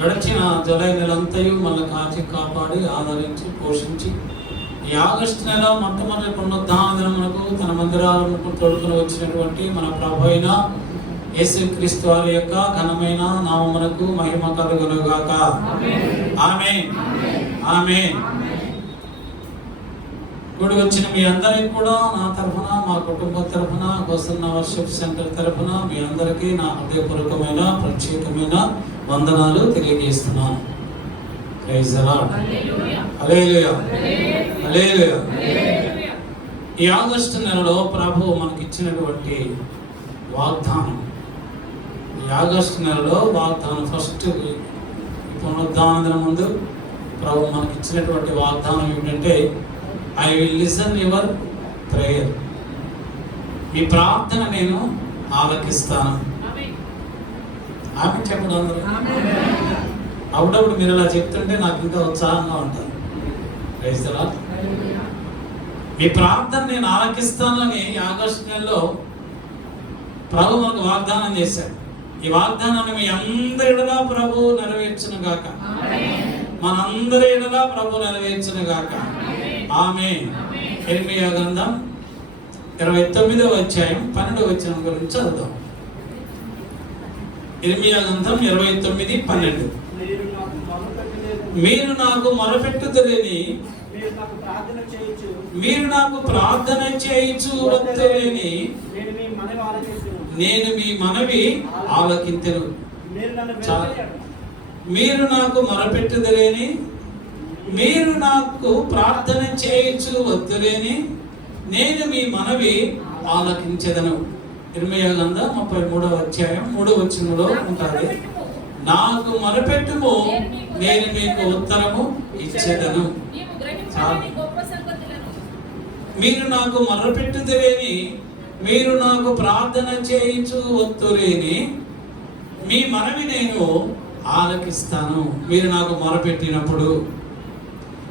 గడిచిన జూలై నెలంతయు మళ్ళీ కాచి కాపాడి ఆదరించి పోషించి ఈ ఆగస్టు నెల మొట్టమొదటి పునరుద్ధాన దినమునకు తన మందిరాలను తోడుకుని వచ్చినటువంటి మన ప్రభు అయిన యేసుక్రీస్తు వారి యొక్క ఘనమైన నామమునకు మహిమ కలుగునుగాక. ఆమేన్ ఆమేన్. కూడి వచ్చిన మీ అందరికి కూడా నా తరఫున, మా కుటుంబ తరఫున, హోసన్న వర్షిప్ సెంటర్ తరఫున మీ అందరికీ నా హృదయపూర్వకమైన ప్రత్యేకమైన వందనాలు తెలియజేస్తున్నాను. Praise the Lord. Hallelujah hallelujah. ఈ ఆగస్టు నెలలో ప్రభు మనకి ఇచ్చినటువంటి వాగ్దానం, ఈ ఆగస్టు నెలలో వాగ్దానం ఫస్ట్ పునరుద్ధాన దినం ముందు ప్రభు మనకి ఇచ్చినటువంటి వాగ్దానం ఏమిటంటే, I will listen your prayer. మీ ప్రార్థన నేను ఆలకిస్తాను. ఆమె చెప్పడం అందరూ అప్పుడప్పుడు మీరు ఇలా చెప్తుంటే నాకు ఇంకా ఉత్సాహంగా ఉంటాను. Praise the lord. మీ ప్రార్థన నేను ఆలకిస్తాను అని ఆగస్టు నెలలో ప్రభు మనకు వాగ్దానం చేశాడు. ఈ వాగ్దానాన్ని మీ అందరి ఎడలా ప్రభు నెరవేర్చును గాక. మనందరి ఎడలా ప్రభు నెరవేర్చును గాక. ఆమేన్. ఇర్మియా గ్రంథం 29వ అధ్యాయం 12వ వచనం గురించి చదువుదాం. ఇర్మియా గ్రంథం 29:12. మీరు నాకు మొరపెట్టుదురేని, మీరు నాకు ప్రార్థన చేయుచు వత్తురేని, నేను మీ మనవి ఆలకించెను. మీరు నాకు మొరపెట్టుదురేని, మీరు నాకు ప్రార్థన చేయుచు వద్దులేని, నేను మీ మనవి ఆలకించెదను. ఇర్మియా గ్రంథం 33వ అధ్యాయం 3వ వచనంలో ఉంటుంది, నాకు మొరపెట్టుము నేను మీకు ఉత్తరము ఇచ్చేదను. మీరు నాకు మొరపెట్టుదురేని, మీరు నాకు ప్రార్థన చేయుచు వద్దులేని, మీ మనవి నేను ఆలకిస్తాను. మీరు నాకు మొరపెట్టినప్పుడు,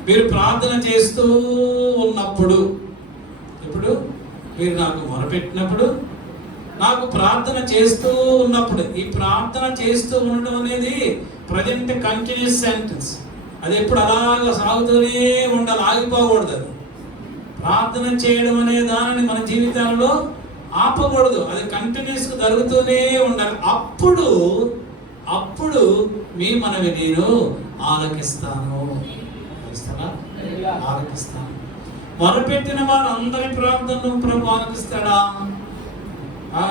మీరు ప్రార్థన చేస్తూ ఉన్నప్పుడు, ఇప్పుడు మీరు నాకు మొరపెట్టినప్పుడు, నాకు ప్రార్థన చేస్తూ ఉన్నప్పుడు. ఈ ప్రార్థన చేస్తూ ఉండడం అనేది ప్రజెంట్ కంటిన్యూస్ సెంటెన్స్. అది ఎప్పుడు అలాగా సాగుతూనే ఉండాలి, ఆగిపోకూడదు. అది ప్రార్థన చేయడం అనే దానిని మన జీవితాలలో ఆపకూడదు, అది కంటిన్యూస్గా జరుగుతూనే ఉండాలి. అప్పుడు మీ మనవి నేను ఆలకిస్తాను. ఆలకిస్తాను. మొరపెట్టిన వారు అందరి ప్రార్థనను ప్రభు ఆలకిస్తాడా?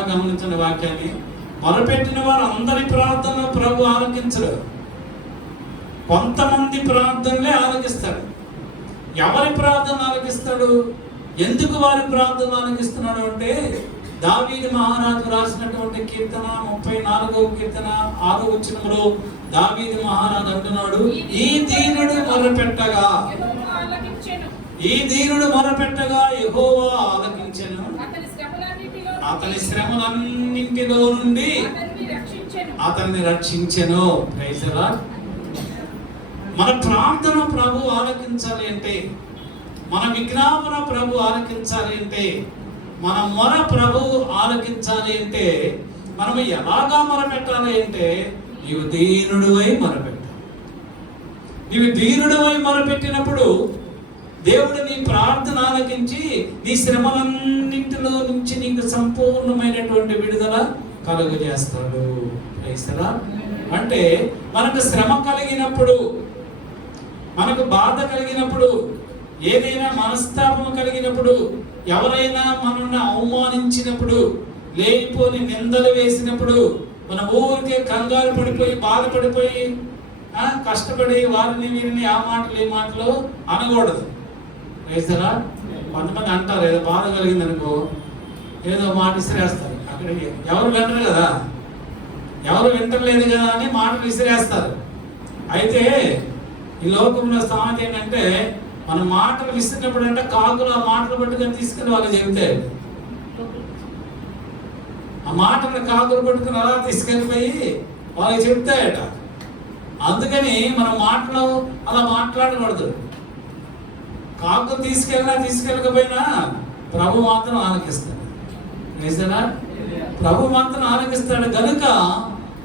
గమనించండి వాక్యాన్ని. మొరపెట్టిన వారు అందరి ప్రార్థనలు ప్రభు ఆలకించడు. కొంతమంది ప్రార్థనలే ఆలకిస్తాడు. ఎవరి ప్రార్థన ఆలకిస్తాడు? ఎందుకు వారి ప్రార్థన ఆలకిస్తున్నాడు అంటే, దావీదు మహారాజు రాసినటువంటి కీర్తన 34వ కీర్తన 6వ వచనంలో దావీదు మహారాజు అంటున్నాడు, ఈ దీనుడు మొరపెట్టగా, ఈ దీనుడు మొరపెట్టగా యెహోవా ఆలకించెను, అతని శ్రమలన్నింటిలో నుండి అతన్ని రక్షించెను. Praise the lord. మన ప్రార్థన ప్రభు ఆలకించాలి అంటే, మన విజ్ఞాపన ప్రభు ఆలకించాలి అంటే, మన మొర ప్రభు ఆలకించాలి అంటే, మనము ఎలాగా మొరపెట్టాలి అంటే, నీవు దీనుడివై మొరపెట్టాలి. నీవు దీనుడివై మొరపెట్టినప్పుడు దేవుడు నీ ప్రార్థన ఆలకించి నీ శ్రమలన్నింటిలో నుంచి నీకు సంపూర్ణమైనటువంటి విడుదల కలుగజేస్తాడు. అంటే మనకు శ్రమ కలిగినప్పుడు, మనకు బాధ కలిగినప్పుడు, ఏదైనా మనస్తాపం కలిగినప్పుడు, ఎవరైనా మనల్ని అవమానించినప్పుడు, లేనిపోని నిందలు వేసినప్పుడు, మన ఊరికే కంగారు పడిపోయి బాధపడిపోయి కష్టపడి వారిని వీరిని ఆ మాటలు ఈ మాటలు అనకూడదు. వేస్తారా? కొంతమంది అంటారు, ఏదో బాధ కలిగింది అనుకో ఏదో మాట విసిరేస్తారు. అక్కడికి ఎవరు వింటారు కదా, ఎవరు వింటలేదు కదా అని మాటలు విసిరేస్తారు. అయితే ఈ లోకంలో సామెత ఏంటంటే, మన మాటలు విసిరినప్పుడు అంటే కాకులు ఆ మాటలు పట్టుకొని తీసుకుని వాళ్ళు చెబితే, ఆ మాటలు కాకులు పట్టుకుని అలా తీసుకెళ్ళిపోయి వాళ్ళకి చెప్తాయట. అందుకని మన మాటలు అలా మాట్లాడకూడదు. కాకు తీసుకెళ్ళకపోయినా ప్రభు మాత్రం ఆలకిస్తాడు. నిజమా? ప్రభు మాత్రం ఆలకిస్తాడు. కనుక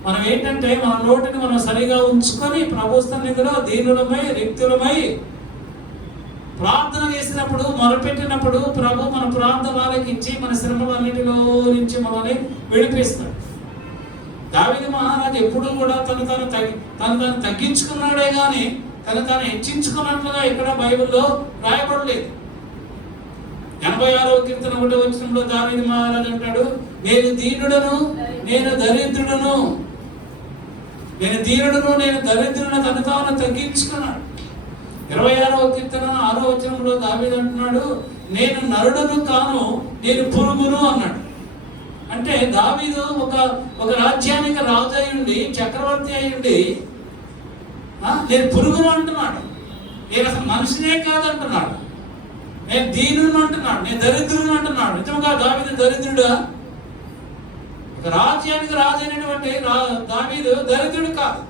మనం ఏంటంటే మన నోటిని మనం సరిగా ఉంచుకొని ప్రభు సన్నిధిలో దీనులమై రిక్తులమై ప్రార్థన చేసినప్పుడు, మొరపెట్టినప్పుడు ప్రభు మన ప్రార్థన ఆలకించి మన శ్రమలన్నిటిలో నుంచి మనల్ని విడిపిస్తాడు. దావీదు మహారాజు ఎప్పుడూ కూడా తను తాను తగ్గించుకున్నాడే కానీ తను తాను హెచ్చించుకున్నట్లుగా ఇక్కడ బైబిల్లో రాయబడలేదు. 86వ కీర్తన 1వ వచనంలో దావీదు మహారాజు అంటాడు, నేను దీనుడను నేను దరిద్రుడను, నేను దరిద్రుడను తను తాను తగ్గించుకున్నాడు. 26వ కీర్తన 6వ వచనంలో దావీదు అంటున్నాడు, నేను నరుడను కాను నేను పురుగును అన్నాడు. అంటే దావీదు ఒక రాజ్యానికి రాజు అయ్యుండి, చక్రవర్తి అయ్యుండి నేను పురుగును అంటున్నాడు. నేను అసలు మనిషినే కాదంటున్నాడు. నేను దీనుని అంటున్నాడు, నేను దరిద్రుని అంటున్నాడు. నిజంగా దావీదు దరిద్రుడా? ఒక రాజ్యానికి రాజు అయినటువంటి దావీదు దరిద్రుడు కాదు.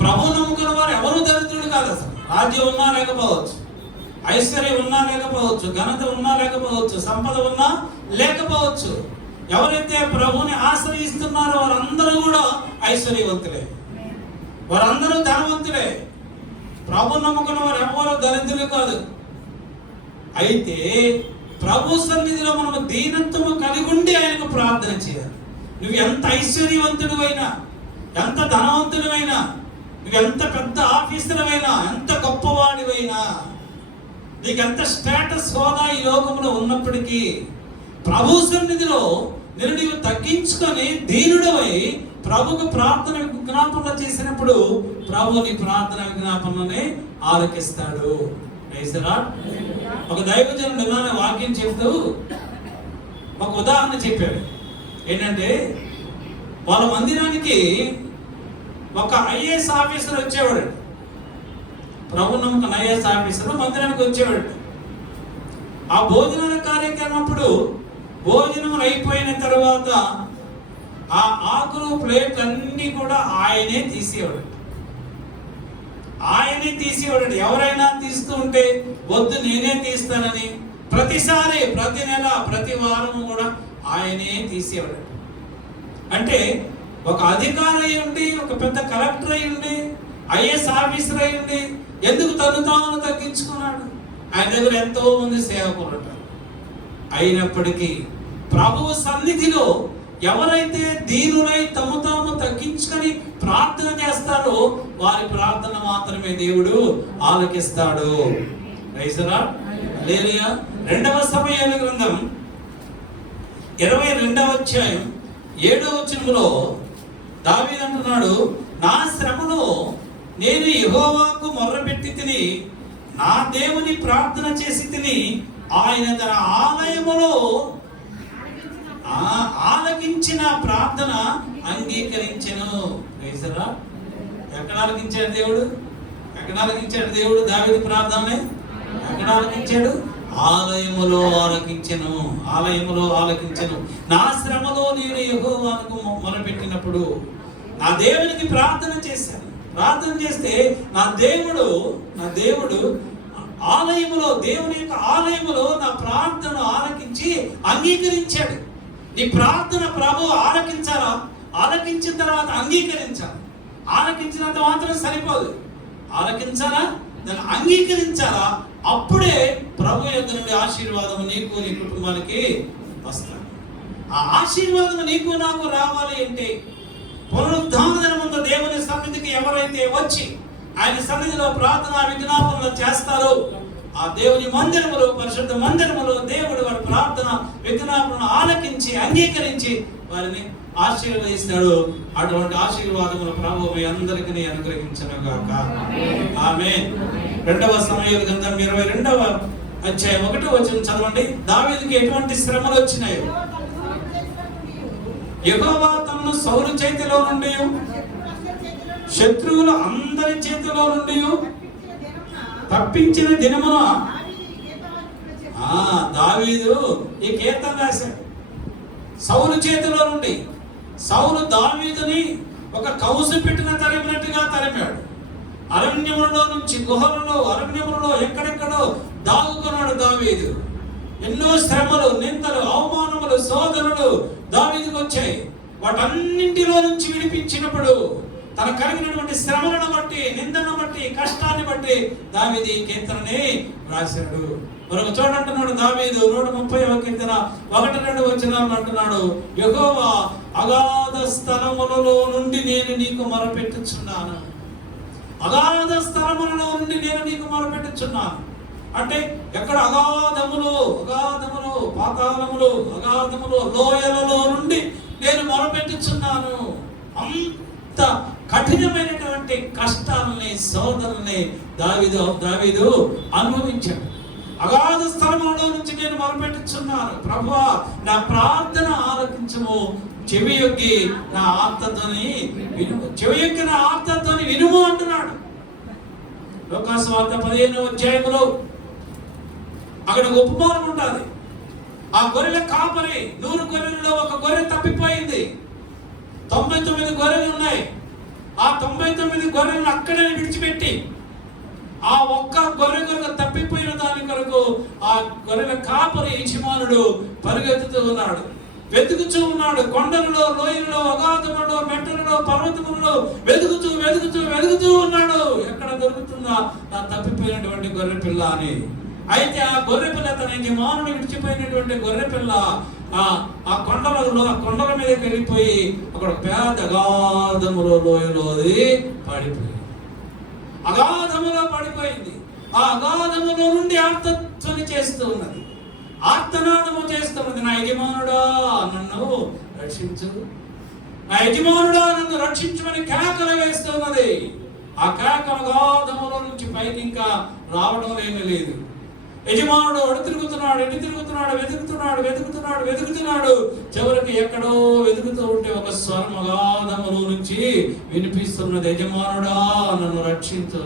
ప్రభు నమ్ముకున్న వారు ఎవరు దరిద్రుడు కాదు. అసలు రాజ్యం ఉన్నా లేకపోవచ్చు, ఐశ్వర్యం ఉన్నా లేకపోవచ్చు, ఘనత ఉన్నా లేకపోవచ్చు, సంపద ఉన్నా లేకపోవచ్చు. ఎవరైతే ప్రభుని ఆశ్రయిస్తున్నారో వారందరూ కూడా ఐశ్వర్యవంతులే, వారందరూ ధనవంతులే. ప్రభు నమ్ముకున్న వారు ఎవరు దరిద్రులు కాదు. అయితే ప్రభు సన్నిధిలో మనము దీనత్వము కలిగి ఉండి ఆయనకు ప్రార్థన చేయాలి. నువ్వు ఎంత ఐశ్వర్యవంతుడివైనా, ఎంత ధనవంతుడివైనా, నువ్వు ఎంత పెద్ద ఆఫీసర్వైనా, ఎంత గొప్పవాడివైనా, నీకు ఎంత స్టేటస్ హోదా ఈ లోకంలో ఉన్నప్పటికీ ప్రభు సన్నిధిలో నీవు తగ్గించుకొని దీనుడవై ప్రభుకు ప్రార్థన విజ్ఞాపనలు చేసినప్పుడు ప్రభు నీ ప్రార్థన విజ్ఞాపనలనే ఆలకిస్తాడు. ఒక దైవజనుడు నిన్న వాక్యం చెప్తూ ఒక ఉదాహరణ చెప్పాడు. ఏంటంటే వాళ్ళ మందిరానికి ఒక ఐఏఎస్ ఆఫీసర్ వచ్చేవాడు. ప్రభు నమ్మకం ఐఏఎస్ ఆఫీసర్ మందిరానికి వచ్చేవాడు. ఆ భోజనాల కార్యక్రమప్పుడు భోజనం అయిపోయిన తర్వాత ఆ ఆకులు ప్లేట్ అన్ని కూడా ఆయనే తీసేవాడు. ఎవరైనా తీస్తూ ఉంటే వద్దు నేనే తీస్తానని ప్రతిసారి, ప్రతి నెల, ప్రతి వారం కూడా ఆయనే తీసేవాడు. అంటే ఒక అధికారి అయి ఉండి, ఒక పెద్ద కలెక్టర్ అయి ఉండి, ఐఏఎస్ ఆఫీసర్ అయి ఉండి ఎందుకు తాను తగ్గించుకున్నాడు? ఆయన దగ్గర ఎంతో మంది సేవకులు ఉంటారు. అయినప్పటికీ ప్రభువు సన్నిధిలో ఎవరైతే దీనులై తమ తాము తగ్గించుకొని ప్రార్థన చేస్తారో వారి ప్రార్థన మాత్రమే దేవుడు ఆలకిస్తాడు. హల్లెలూయా. 2వ సమూయేలు గ్రంథం 22వ అధ్యాయం 7వ వచనంలో దావీదు అంటున్నాడు, నా శ్రమలో నేను యెహోవాకు మొర్రపెట్టి తిని, నా దేవుని ప్రార్థన చేసి తిని, ఆయన తన ఆలయములో ఆలకించిన ప్రార్థన అంగీకరించెను. ఎక్కడ ఆలకించాడు దేవుడు? దావీదు ప్రార్థననే ఎక్కడ ఆలకించాడు? ఆలయములో ఆలకించెను. నా శ్రమలో నేను యెహోవాకు మొరపెట్టినప్పుడు నా దేవునికి ప్రార్థన చేశాను. ప్రార్థన చేస్తే నా దేవుడు ఆలయములో, దేవుని యొక్క ఆలయములో నా ప్రార్థన ఆలకించి అంగీకరించాడు. నీ ప్రార్థన ప్రభు ఆలకించాలా? ఆలకించిన తర్వాత అంగీకరించాలి. ఆలకించినంత మాత్రం సరిపోదు, ఆలకించాలా, దాన్ని అంగీకరించాలా. అప్పుడే ప్రభు యొక్క నుండి ఆశీర్వాదం నీకు నీ కుటుంబానికి వస్తాయి. ఆ ఆశీర్వాదం నీకు నాకు రావాలి అంటే పునరుద్ధాన దినమందు దేవుని సన్నిధికి ఎవరైతే వచ్చి ఆయన సన్నిధిలో ప్రార్థన విజ్ఞాపనలు చేస్తారో ఆ దేవుని మందిరములో, పరిశుద్ధ మందిరములో దేవుడు వారి ప్రార్థన విజ్ఞాపనను ఆలకించి అంగీకరించి వారిని ఆశీర్వదిస్తాడు. అటువంటి ఆశీర్వాదముల ప్రభువు మీ అందరికీ అనుగ్రహించును గాక. ఆమేన్. 2వ సమూయేలు గ్రంథం 22వ అధ్యాయం 1వ వచనం చదవండి. దావీదుకి ఎటువంటి శ్రమలు వచ్చినాయో యెహోవా తనను సౌలు చేతిలో నుండి, శత్రువుల అందరి చేతిలో నుండి తప్పించిన దినమున దావీదు ఈ కీర్తన రాశాడు. సౌలు చేతిలో నుండి సౌలు దావీదుని ఒక కౌసు పెట్టిన తరిమినట్టుగా తరిమాడు. అరణ్యములలో నుంచి గుహలలో, అరణ్యములలో ఎక్కడెక్కడో దాగుకున్నాడు దావీదు. ఎన్నో శ్రమలు, నిందలు, అవమానములు, శోధనలు దావీదుకు వచ్చాయి. వాటన్నింటిలో నుంచి విడిపించినప్పుడు తన కలిగినటువంటి శ్రమలను బట్టి, నిందను బట్టి, కష్టాన్ని బట్టి దావీదు ఈ కీర్తనని రాశాడు. మరొక చోట అంటున్నాడు దావీదు 130వ కీర్తన 1-2 వచనాలు అంటున్నాడు, యెహోవా అగాధ స్థలములలో నుండి నేను నీకు మొరపెట్టుచున్నాను. అగాధ స్థలములలో నుండి నేను నీకు మొరపెట్టుచున్నాను అంటే ఎక్కడ? అగాధములు, అగాధములు, పాతాళములు, అగాధములు, లోయలలో నుండి నేను మొరపెట్టుచున్నాను. అంత కఠినమైనటువంటి కష్టాలని, శోధనల్ని దావీదు అనుభవించాడు. అగాధ స్థలములో నుంచి నేను మొరపెట్టుచున్నాను. ప్రభువా, నా ప్రార్థన ఆలకించుము, చెవియొగ్గి నా ఆర్తధ్వని వినుము, చెవియొగ్గి నా ఆర్తధ్వని వినుము అంటున్నాడు. లోకాసు వార్త 15వ అధ్యాయంలో అక్కడ ఉపమానం ఉంటుంది. ఆ గొర్రెల కాపరి 100 గొర్రెలలో ఒక గొర్రె తప్పిపోయింది. 99 గొర్రెలు ఉన్నాయి. ఆ 99 గొర్రెలను అక్కడే విడిచిపెట్టి ఆ ఒక్క గొర్రె కొరకు తప్పిపోయిన దాని కొరకు ఆ గొర్రెల కాపరి యజమానుడు పరిగెత్తుతూ ఉన్నాడు, వెతుకుతూ ఉన్నాడు. కొండలలో, లోయలలో, అగాధములలో, మెట్టలలో, పర్వతములలో వెతుకుతూ వెతుకుతూ వెతుకుతూ ఉన్నాడు. ఎక్కడ దొరుకుతుందా నా తప్పిపోయినటువంటి గొర్రె పిల్ల అని. అయితే ఆ గొర్రె పిల్ల, తన యజమానుడు విడిచిపోయినటువంటి గొర్రె పిల్ల ఆ కొండల మీదకి వెళ్ళిపోయి అక్కడ పేద అగాధములో, లోయలో అది పడిపోయింది. అగాధములో పడిపోయింది. ఆ అగాధములో నుండి ఆర్తధ్వని చేస్తూ ఉన్నది, ఆర్తనాదము చేస్తున్నది. నా యజమానుడా నన్ను రక్షించు, నా యజమానుడా నన్ను రక్షించమని కేకలు వేస్తున్నది. ఆ కేకలు అగాధములో నుంచి పైకి ఇంకా రావడం ఏమీ లేదు. యజమానుడు అడు తిరుగుతున్నాడు, ఎటు తిరుగుతున్నాడు, వెతుకుతున్నాడు. చివరికి ఎక్కడో వెతుకుతూ ఉంటే ఒక స్వరం అగాధములో నుంచి వినిపిస్తున్నది, యజమానుడా నన్ను రక్షించు.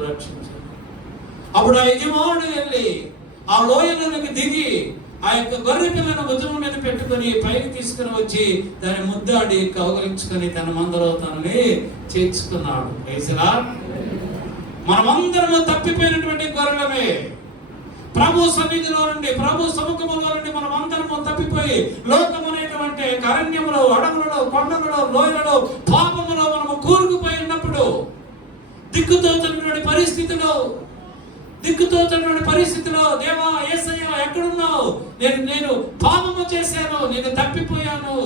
అప్పుడు ఆ యజమానుడు వెళ్ళి ఆ లోయలోనికి దిగి ఆ యొక్క గొర్రె పిల్లను భుజం మీద పెట్టుకొని పైకి తీసుకుని వచ్చి దాన్ని ముద్దాడి కౌగలించుకొని తన మందలో తనని చేర్చుకున్నాడు. మనమందరము తప్పిపోయినటువంటి గొర్రెలమే. ప్రభు సన్నిధిలో నుండి, ప్రభు సముఖములో నుండి మనం అందరము తప్పిపోయి లోకమనేటువంటి అరణ్యములో, అడవులలో, కొండలలో, లోయలలో, పాపములో మనము కూరుకుపోయి ఉన్నప్పుడు, దిక్కుతోచనటువంటి పరిస్థితిలో దేవా, యేసయ్య ఎక్కడున్నావు? నేను పాపము చేశాను, నేను తప్పిపోయాను,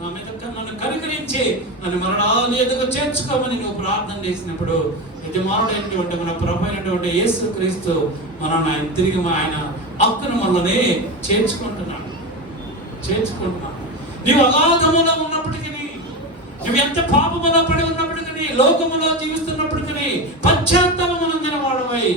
నా మీద నన్ను కనికరించి నన్ను మరలా నీ ఎదుగు చేర్చుకోమని నువ్వు ప్రార్థన చేసినప్పుడు యజమానుడైనటువంటి మన ప్రభు అయినటువంటి యేసు క్రీస్తు ఆయన తిరిగి ఆయన హక్కును మనల్ని చేర్చుకుంటున్నాడు. నీవు అగాధములో ఉన్నప్పటికీ, నువ్వు ఎంత పాపములో పడి ఉన్నప్పటికీ, లోకములో జీవిస్తున్నప్పటికీ పశ్చాత్తాపమునందిన వాడవై,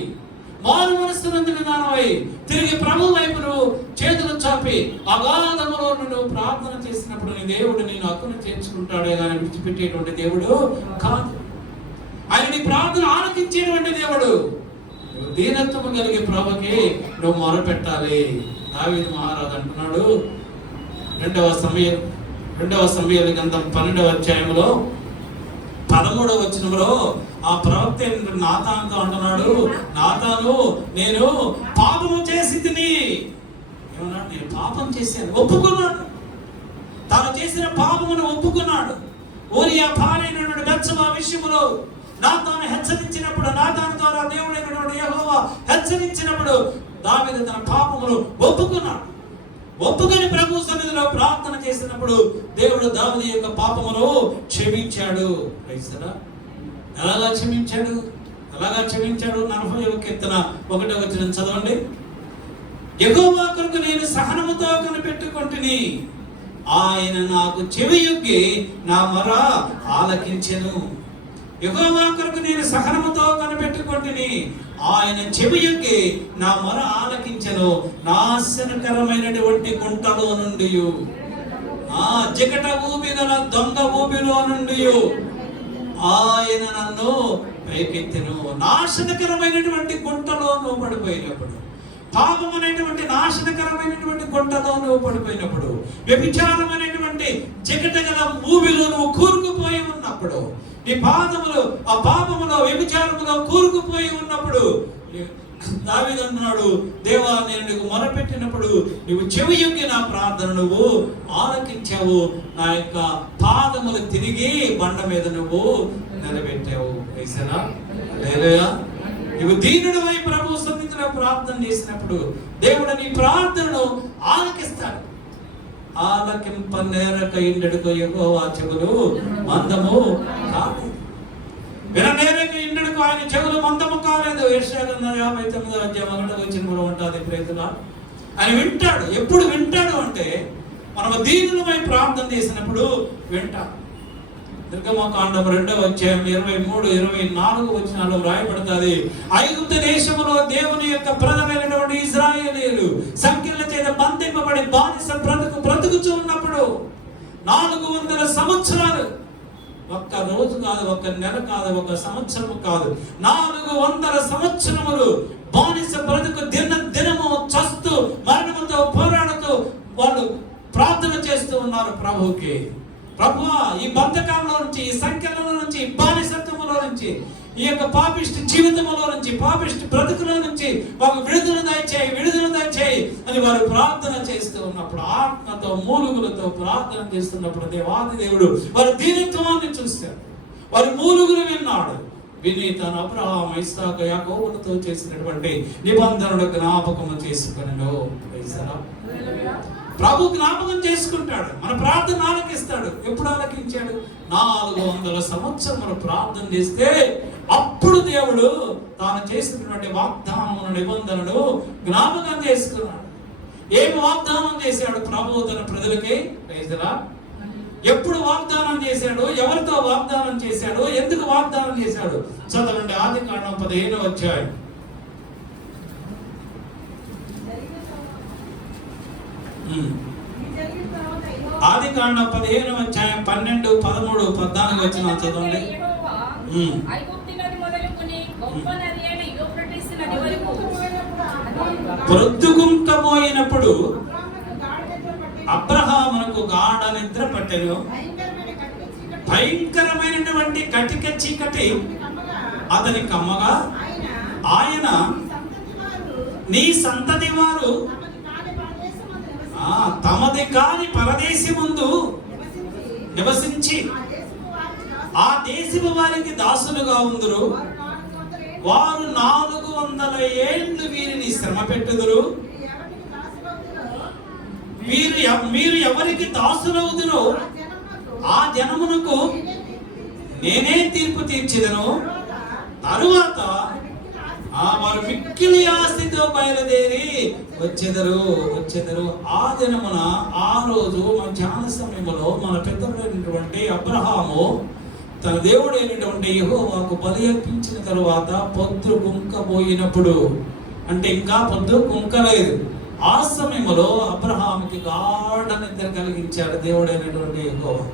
మారు మనస్సు నందిన దానవై తిరిగి ప్రభు వైపు నువ్వు చేతులు చాపి అగాధములో నువ్వు ప్రార్థన చేసినప్పుడు నీ దేవుడు నేను హక్కును చేర్చుకుంటాడే కానీ విడిచిపెట్టేటువంటి దేవుడు కాదు. ఆయన నీ ప్రార్థన ఆలకించేటువంటి దేవుడు. దీనత్వము కలిగే ప్రభుకి నువ్వు మొరపెట్టాలి. దావీదు మహారాజు అంటున్నాడు 2వ సమూయేలు గ్రంథం 12వ అధ్యాయంలో 13వ వచనంలో ఆ ప్రవక్త నాతానుతో అంటున్నాడు, నాతాను నేను పాపము చేసి తిని. ఏమన్నాడు? నేను పాపం చేశాను, ఒప్పుకున్నాడు. తాను చేసిన పాపమును ఒప్పుకున్నాడు. ఊరియా భార్య అయినటువంటి బెత్షెబా విషయములో నాతాను హెచ్చరించినప్పుడు, నాతాను ద్వారా దేవుడైనటువంటి యెహోవా హెచ్చరించినప్పుడు దావీదు తన పాపమును ఒప్పుకొని ప్రభు సన్నిధిలో ప్రార్థన చేసినప్పుడు దేవుడు దావీదు యొక్క పాపమును క్షమించాడు. ఎలాగా క్షమించాడు? 40వ కీర్తన 1వ వచనం చదవండి. యెహోవా కొరకు నేను సహనముతో కనిపెట్టుకొంటిని, ఆయన నాకు చెవియొగ్గి నా మొర ఆలకించెను. యెహోవా కొరకు నేను సహనముతో కనిపెట్టుకొంటిని, ఆయన చెవియొగ్గి నా మొర ఆలకించెను. నాశనకరమైనటువంటి గుంటలో నుండి, జిగట ఊబిగల దొంగ ఊబిలో నుండి ఆయన నన్ను పైకెత్తెను. నాశనకరమైనటువంటి గుంటలో నువ్వు పడిపోయినప్పుడు, పాపం అనేటువంటి నాశనకరమైనటువంటి గుంటలో నువ్వు పడిపోయినప్పుడు, వ్యభిచారం అనేటువంటి జిగట గల ఊబిలో నువ్వు కూరుకుపోయి ఉన్నప్పుడు, నీ పాదములు ఆ పాపములో వ్యభిచారములో కూరుకుపోయి ఉన్నప్పుడు దావీదు అంటున్నాడు, దేవా నేను నీకు మొరపెట్టినప్పుడు నువ్వు చెవియొగ్గి నా ప్రార్థన నువ్వు ఆలకించావు, నా యొక్క పాదములు తిరిగి బండ మీద నువ్వు నిలబెట్టావు. వేసానా? హల్లెలూయా. నువ్వు దీనుడివై ప్రభు సన్నిధిలో ప్రార్థన చేసినప్పుడు దేవుడు నీ ప్రార్థనను ఆలకిస్తాడు. ఆలకింపనేరక ఇండెడుకు యెహోవా చెవులు మందము కాలేదు. విననేరక ఇండెడుకు ఆయన చెవులు మందము కాలేదు. యెషయా 59:1 ఉంటుంది. ప్రేతులా ఆయన వింటాడు. ఎప్పుడు వింటాడు అంటే మనము దీనులమై ప్రార్థన చేసినప్పుడు వింటాడు. నిర్గమకాండం 2వ అధ్యాయం 23-24 వచనాల్లో రాయబడుతుంది. ఐగుప్తు దేశంలో దేవుని యొక్క ప్రజలైనటువంటి ఇశ్రాయేలీయులు సంఖ్యల చేత బంధింపబడి బానిస బ్రతుకుచూ ఉన్నప్పుడు 400 సంవత్సరాలు, ఒక్క రోజు కాదు, ఒక్క నెల కాదు, ఒక సంవత్సరం కాదు, 400 సంవత్సరములు బానిస బ్రతుకు దినము చస్తూ మరణముతో పోరాడుతూ వాళ్ళు ప్రార్థన చేస్తూ ఉన్నారు ప్రభువుకి. ప్రభువా, ఈ బంధకాలలో నుంచి, ఈ సంఖ్యల నుంచి, ఈ బానిసత్వములో నుంచి, ఈ యొక్క పాపిష్టి జీవితంలో నుంచి, పాపిష్టి బ్రతుకుల నుంచి వారు విడుదల దయచేయి అని వారు ప్రార్థన చేస్తూ ఉన్నప్పుడు, ఆత్మతో మూలుగులతో ప్రార్థన చేస్తున్నప్పుడు దేవాది దేవుడు వారి దీనత్వాన్ని చూశాడు. వారి మూలుగులు విన్నాడు. విని తన అబ్రహాము, ఇస్సాకు, యాకోబులతో చేసినటువంటి నిబంధనను జ్ఞాపకము చేసుకొనెను. ప్రభు జ్ఞాపకం చేసుకుంటాడు. మన ప్రార్థన ఆలకిస్తాడు. ఎప్పుడు ఆలకించాడు? 400 సంవత్సరములు ప్రార్థన చేస్తే అప్పుడు దేవుడు తాను చేసినటువంటి వాగ్దానమును, నిబంధనను జ్ఞాపకం చేసుకున్నాడు. ఏమి వాగ్దానం చేశాడు ప్రభు తన ప్రజలకి? ఎప్పుడు వాగ్దానం చేశాడు? ఎవరితో వాగ్దానం చేశాడు? ఎందుకు వాగ్దానం చేశాడు? చదవండి. ఆదికాండం 15వ అధ్యాయం. ఆదికాండం 15వ అధ్యాయం 12, 13, 14 వచనాలు చదవండి. ప్రొద్దుగుంకబోయినప్పుడు అబ్రహామునకు గాఢ నిద్ర పట్టెను. భయంకరమైనటువంటి కటిక చీకటి అతని కమ్మగా, ఆయన నీ సంతతి వారు తమది కాని పరదేశమందు నివసించి ఆ దేశపు వారికి దాసులుగా ఉందురు. వారు 400 ఏళ్ళు వీరిని శ్రమ పెట్టుదురు. మీరు ఎవరికి దాసులవుదురో ఆ జనమునకు నేనే తీర్పు తీర్చెదను. తరువాత వారు మిక్కిలి ఆస్తితో బయలుదేరి వచ్చెదరు. ఆ దినమున, ఆ రోజు మధ్యాహ్న సమయంలో మన పెద్దలైనటువంటి అబ్రహాము తన దేవుడైనటువంటి యెహోవాకు బలి అర్పించిన తరువాత పొద్దు కుంకబోయినప్పుడు, అంటే ఇంకా పొద్దు కుంకలేదు, ఆ సమయంలో అబ్రహాముకి గాఢ నిద్ర కలిగించాడు దేవుడైనటువంటి యెహోవా.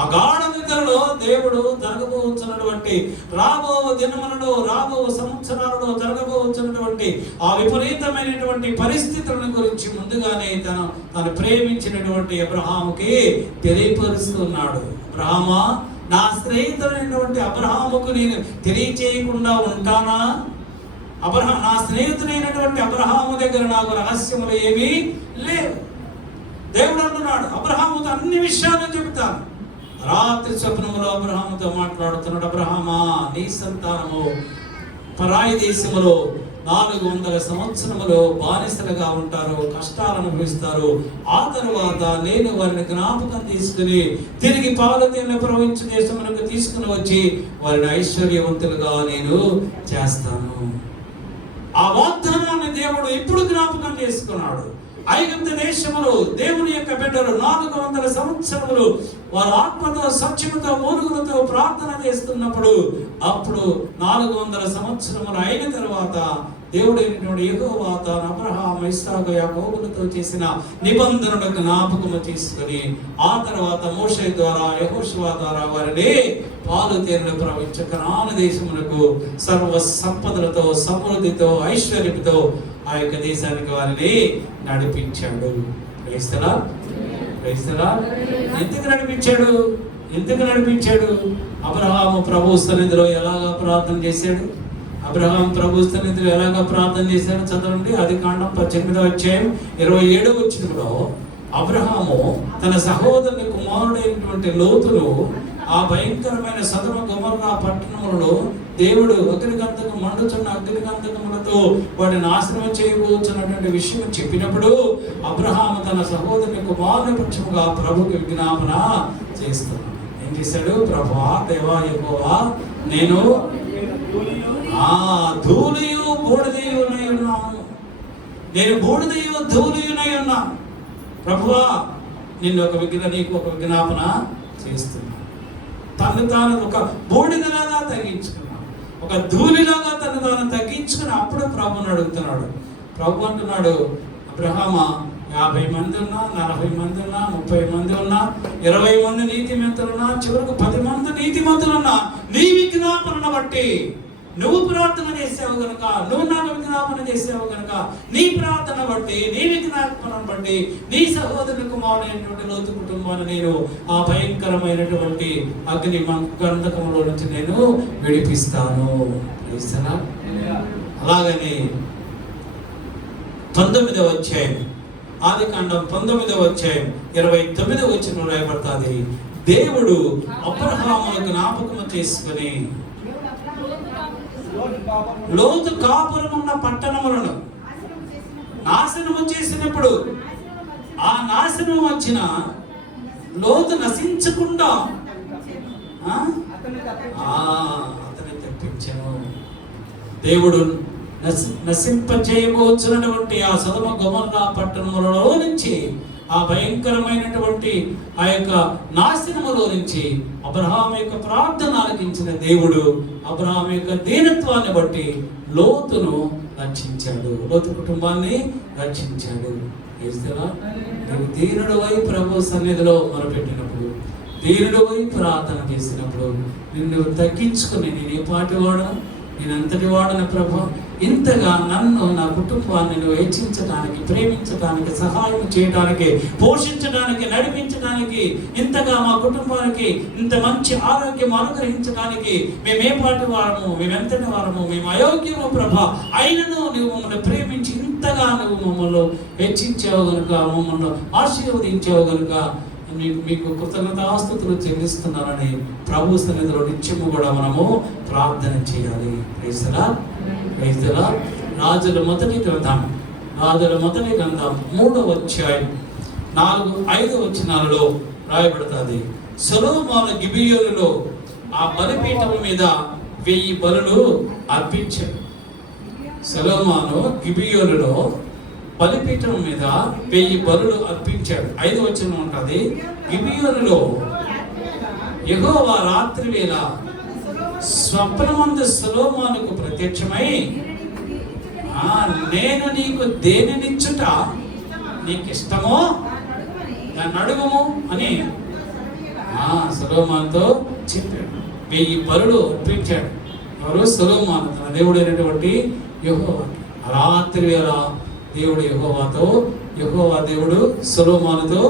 ఆ గాఢ నిద్రలో దేవుడు జరగబోతున్నటువంటి రాబో దినములలో, రాబో సంవత్సరాలలో జరగబోతున్నటువంటి ఆ విపరీతమైనటువంటి పరిస్థితులను గురించి ముందుగానే తను ప్రేమించినటువంటి అబ్రహాముకి తెలియపరుస్తున్నాడు. అబ్రహామా, నా స్నేహితుడైనటువంటి అబ్రహాముకు నేను తెలియచేయకుండా ఉంటానా? నా స్నేహితుడైనటువంటి అబ్రహాము దగ్గర నాకు రహస్యములు ఏమీ లేవు. దేవుడు అంటున్నాడు, అబ్రహాముతో అన్ని విషయాలు చెబుతాను. రాత్రి స్వప్నములో అబ్రహాముతో మాట్లాడుతున్నాడు. అబ్రహామా, నీ సంతానము పరాయి దేశములో 400 సంవత్సరములు బానిసలుగా ఉంటారు, కష్టాలు అనుభవిస్తారు. ఆ తరువాత నేను వారిని జ్ఞాపకం తీసుకుని తిరిగి పాలు తేనె ప్రవహించే దేశమునకు తీసుకుని వచ్చి వారిని ఐశ్వర్యవంతులుగా నేను చేస్తాను. ఆ వాగ్దానాన్ని దేవుడు ఇప్పుడు జ్ఞాపకం చేసుకున్నాడు. ఐగుప్తు దేశములో దేవుని యొక్క బిడ్డలు 400 సంవత్సరములు వారు ఆత్మతో, సత్యముతో, మూలుగులతో ప్రార్థన చేస్తున్నప్పుడు, అప్పుడు 400 సంవత్సరములు అయిన తరువాత దేవుడైనటువంటి యెహోవా తాను అబ్రహాము, ఇస్సాకు, యాకోబులతో చేసిన నిబంధనను జ్ఞాపకము చేసుకుని ఆ తర్వాత మోషే ద్వారా, యెహోషువ ద్వారా వారిని పాలు తేనెలు ప్రవహించే కనాను దేశమునకు సర్వ సంపదలతో, సమృద్ధితో, ఐశ్వర్యంతో ఆ యొక్క దేశానికి వారిని నడిపించాడు. క్రైస్తలా ఎందుకు నడిపించాడు? అబ్రహాము ప్రభు సన్నిధిలో ఎలాగా ప్రార్థన చేశాడు? అబ్రహాం ప్రభు సన్నిధిలో ఎలాగ ప్రార్థన చేశారో చదవండి. ఆదికాండం 18వ అధ్యాయం 27వ వచనంలో అబ్రహాము తన సహోదరుని కుమారుడైనటువంటి లోతును ఆ భయంకరమైన సదమ గొమొర్రా పట్టణములలో దేవుడు అగ్నిగంధకం మండుతున్న అగ్నిగంధకములతో వాటిని నాశనం చేయబోతున్నటువంటి విషయం చెప్పినప్పుడు అబ్రహాము తన సహోదరుని కుమారుని పక్షముగా ప్రభుకి విజ్ఞాపన చేస్తున్నాడు. ఏం చేశాడు? ప్రభువా, దేవా, యెహోవా, నేను ధూళియు బూడిదయునై ఉన్నాను. నేను బూడిదయు ధూళియునై ఉన్నాను. ప్రభువా, నీకు ఒక విజ్ఞాపన చేస్తున్నాను. తను తాను ఒక బూడిదలాగా తగ్గించుకున్నాడు, ఒక ధూళిలాగా తను తాను తగ్గించుకుని అప్పుడు ప్రభుని అడుగుతున్నాడు. ప్రభు అంటున్నాడు, అబ్రహామా, 50 మంది ఉన్నా, 40 మంది ఉన్నా, 30 మంది ఉన్నా, 20 మంది నీతిమంతులున్నా, చివరకు 10 మంది నీతిమంతులున్నా, నీ విజ్ఞాపనను బట్టి నువ్వు ప్రార్థన చేసావు గనుక, నువ్వు నాకు విజ్ఞాపన చేసావు గనుక, నీ ప్రార్థన బట్టి, నీ విజ్ఞాపనను బట్టి నీ సహోదరుని కుమారుడైనటువంటి లోతు కుటుంబాన్ని నేను ఆ భయంకరమైనటువంటి అగ్ని గంధకములో నుంచి నేను విడిపిస్తాను. అలాగని 19వ అధ్యాయం, ఆదికాండం 19వ అధ్యాయం 29వ వచనం రాయబడుతుంది. దేవుడు అబ్రహామును జ్ఞాపకము చేసుకుని లోతు కాపురం ఉన్న పట్టణములను నాశనము చేసినప్పుడు ఆ నాశనం వచ్చిన లోతు నశించకుండా అతన్ని తప్పించాను. దేవుడు నశింపచేయబోతున్నటువంటి ఆ సొదొమ గొమొర్రా పట్టణములలో నుంచి, ఆ భయంకరమైనటువంటి ఆ యొక్క నాశనములో నుంచి అబ్రహాం యొక్క ప్రార్థన ఆలకించిన దేవుడు అబ్రహాం యొక్క దీనత్వాన్ని బట్టి లోతును రక్షించాడు, లోతు కుటుంబాన్ని రక్షించాడు. నువ్వు దీనుడివై ప్రభు సన్నిధిలో మొరపెట్టినప్పుడు, దీనుడివై ప్రార్థన చేసినప్పుడు నిన్ను తగ్గించుకుని, నేను ఏ పాటి వాడను, నేను అంతటి వాడన ప్రభు, ఇంతగా నన్ను, నా కుటుంబాన్ని నువ్వు హెచ్చించడానికి, ప్రేమించడానికి, సహాయం చేయడానికి, పోషించడానికి, నడిపించడానికి, ఇంతగా మా కుటుంబానికి ఇంత మంచి ఆరోగ్యం అనుగ్రహించడానికి మేమే పాటి వారము, మేమెంతటి వారము, మేము అయోగ్యము ప్రభా, అయినను నువ్వు మమ్మల్ని ప్రేమించి ఇంతగా నువ్వు మమ్మల్ని హెచ్చించావు గనుక, మమ్మల్ని ఆశీర్వదించావు గనుక మీకు కృతజ్ఞతాస్తుతులు చెల్లిస్తున్నారని ప్రభు సన్నిధిలో నిత్యము కూడా మనము ప్రార్థన చేయాలి. రాజుల మొదటి గ్రంథం 3వ అధ్యాయం 4-5 వచనాలలో రాయబడుతుంది. సొలొమోను గిబియోనులో ఆ బలిపీఠం మీద 1000 బలులు అర్పించాడు. సొలొమోను గిబియోనులో బలిపీఠం మీద 1000 బలులు అర్పించాడు. 5వ వచనం ఉంటుంది. గిబియోనులో యెహోవా రాత్రి వేళ స్వప్నమందు సొలొమోనుకు ప్రత్యక్షమై, నేను నీకు దేనినిచ్చుట నీకు ఇష్టమో దాన్ని అడుగుము అని సొలొమోనుతో చెప్పాడు. 1000 బలులు అర్పించాడు. ఎవరు? సొలొమోను, తన దేవుడైనటువంటి యెహోవా. రాత్రి వేళ దేవుడు యెహోవా దేవుడు సొలొమోనుతో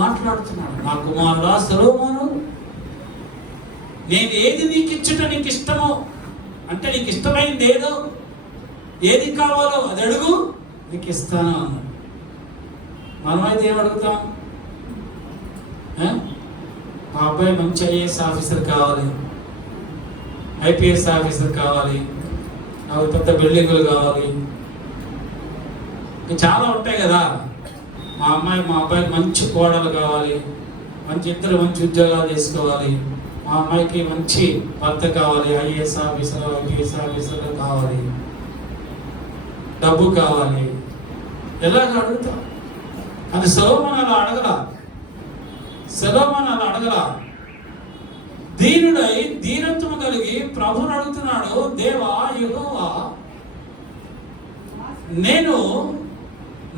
మాట్లాడుతున్నాడు. నా కుమారుడా సొలొమోను, నేను ఏది నీకు ఇచ్చుట నీకు ఇష్టమో, అంటే నీకు ఇష్టమైంది ఏదో, ఏది కావాలో అది అడుగు, నీకు ఇస్తాను అన్నాడు. మనమైతే ఏం అడుగుతాం? మా అబ్బాయి మంచి ఐఏఎస్ ఆఫీసర్ కావాలి, ఐపీఎస్ ఆఫీసర్ కావాలి, నాకు పెద్ద బిల్డింగులు కావాలి, చాలా ఉంటాయి కదా. మా అబ్బాయికి మంచి కోడలు కావాలి, ఇద్దరు మంచి ఉద్యోగాలు చేసుకోవాలి, మా అమ్మాయికి మంచి భర్త కావాలి, ఐఏఎస్ ఆఫీసర్, ఐపీఎస్ ఆఫీసర్ కావాలి, డబ్బు కావాలి, ఎలాగ అడుగుతాం. అది సొలొమోను అలా అడగల. దీనుడై దీనత్వం కలిగి ప్రభువుని అడుగుతున్నాడు. దేవా, యెహోవా,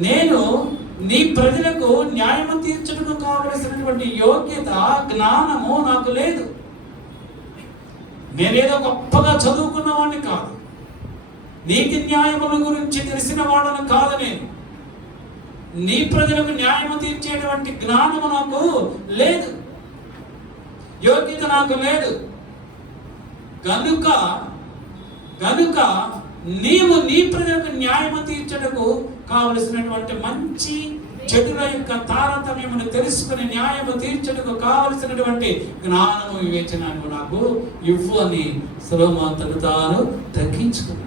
నేను నీ ప్రజలకు న్యాయము తీర్చుటకు కావలసినటువంటి యోగ్యత, జ్ఞానము నాకు లేదు. నేనేదో గొప్పగా చదువుకున్న వాడిని కాదు, నీతి న్యాయముల గురించి తెలిసిన వాడని కాదు. నేను నీ ప్రజలకు న్యాయము తీర్చేటువంటి జ్ఞానము నాకు లేదు, యోగ్యత నాకు లేదు. కనుక కనుక నీవు నీ ప్రజలకు న్యాయము తీర్చటకు కావలసినటువంటి మంచి చెడుల యొక్క తారతమ్యమును తెలుసుకుని న్యాయము తీర్చటకు కావలసినటువంటి జ్ఞానము వివేచనను నాకు ఇవ్వు అని సొలొమోను తను తాను తగ్గించుకున్నాడు.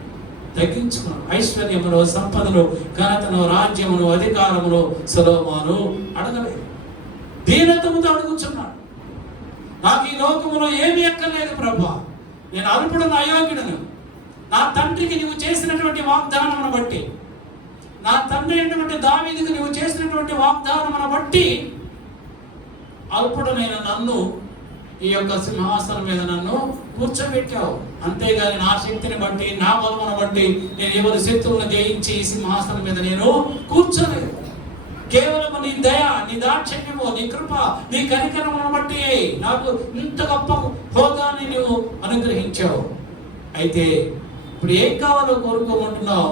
ఐశ్వర్యమును, సంపదను, ఘనతను, రాజ్యమును, అధికారమును సొలొమోను అడగలేదు. దీనత్వముతో అడుగుచున్నాడు. నాకు ఈ లోకములో ఏమీ ఎక్కలేదు ప్రభువా, నేను అల్పుడను, అయోగ్యుడను. నా తండ్రికి నీవు చేసినటువంటి వాగ్దానమును బట్టి, నా తండ్రి అయినటువంటి దావీదుకు నీవు చేసినటువంటి వాగ్దానమును బట్టి అల్పుడనైన నన్ను ఈ యొక్క సింహాసనం మీద నన్ను కూర్చోబెట్టావు. అంతేగాని నా శక్తిని బట్టి, నా బలమును బట్టి నేను ఎవరి శత్రువులను జయించి ఈ సింహాసనం మీద నేను కూర్చోలేదు. కేవలం నీ దయ, నీ దాక్షిణ్యము, నీ కృప, నీ కనికరమును బట్టి నాకు ఇంత గొప్ప హోదాని నువ్వు అనుగ్రహించావు. అయితే ఇప్పుడు ఏం కావాలో కోరుకోమంటున్నావు?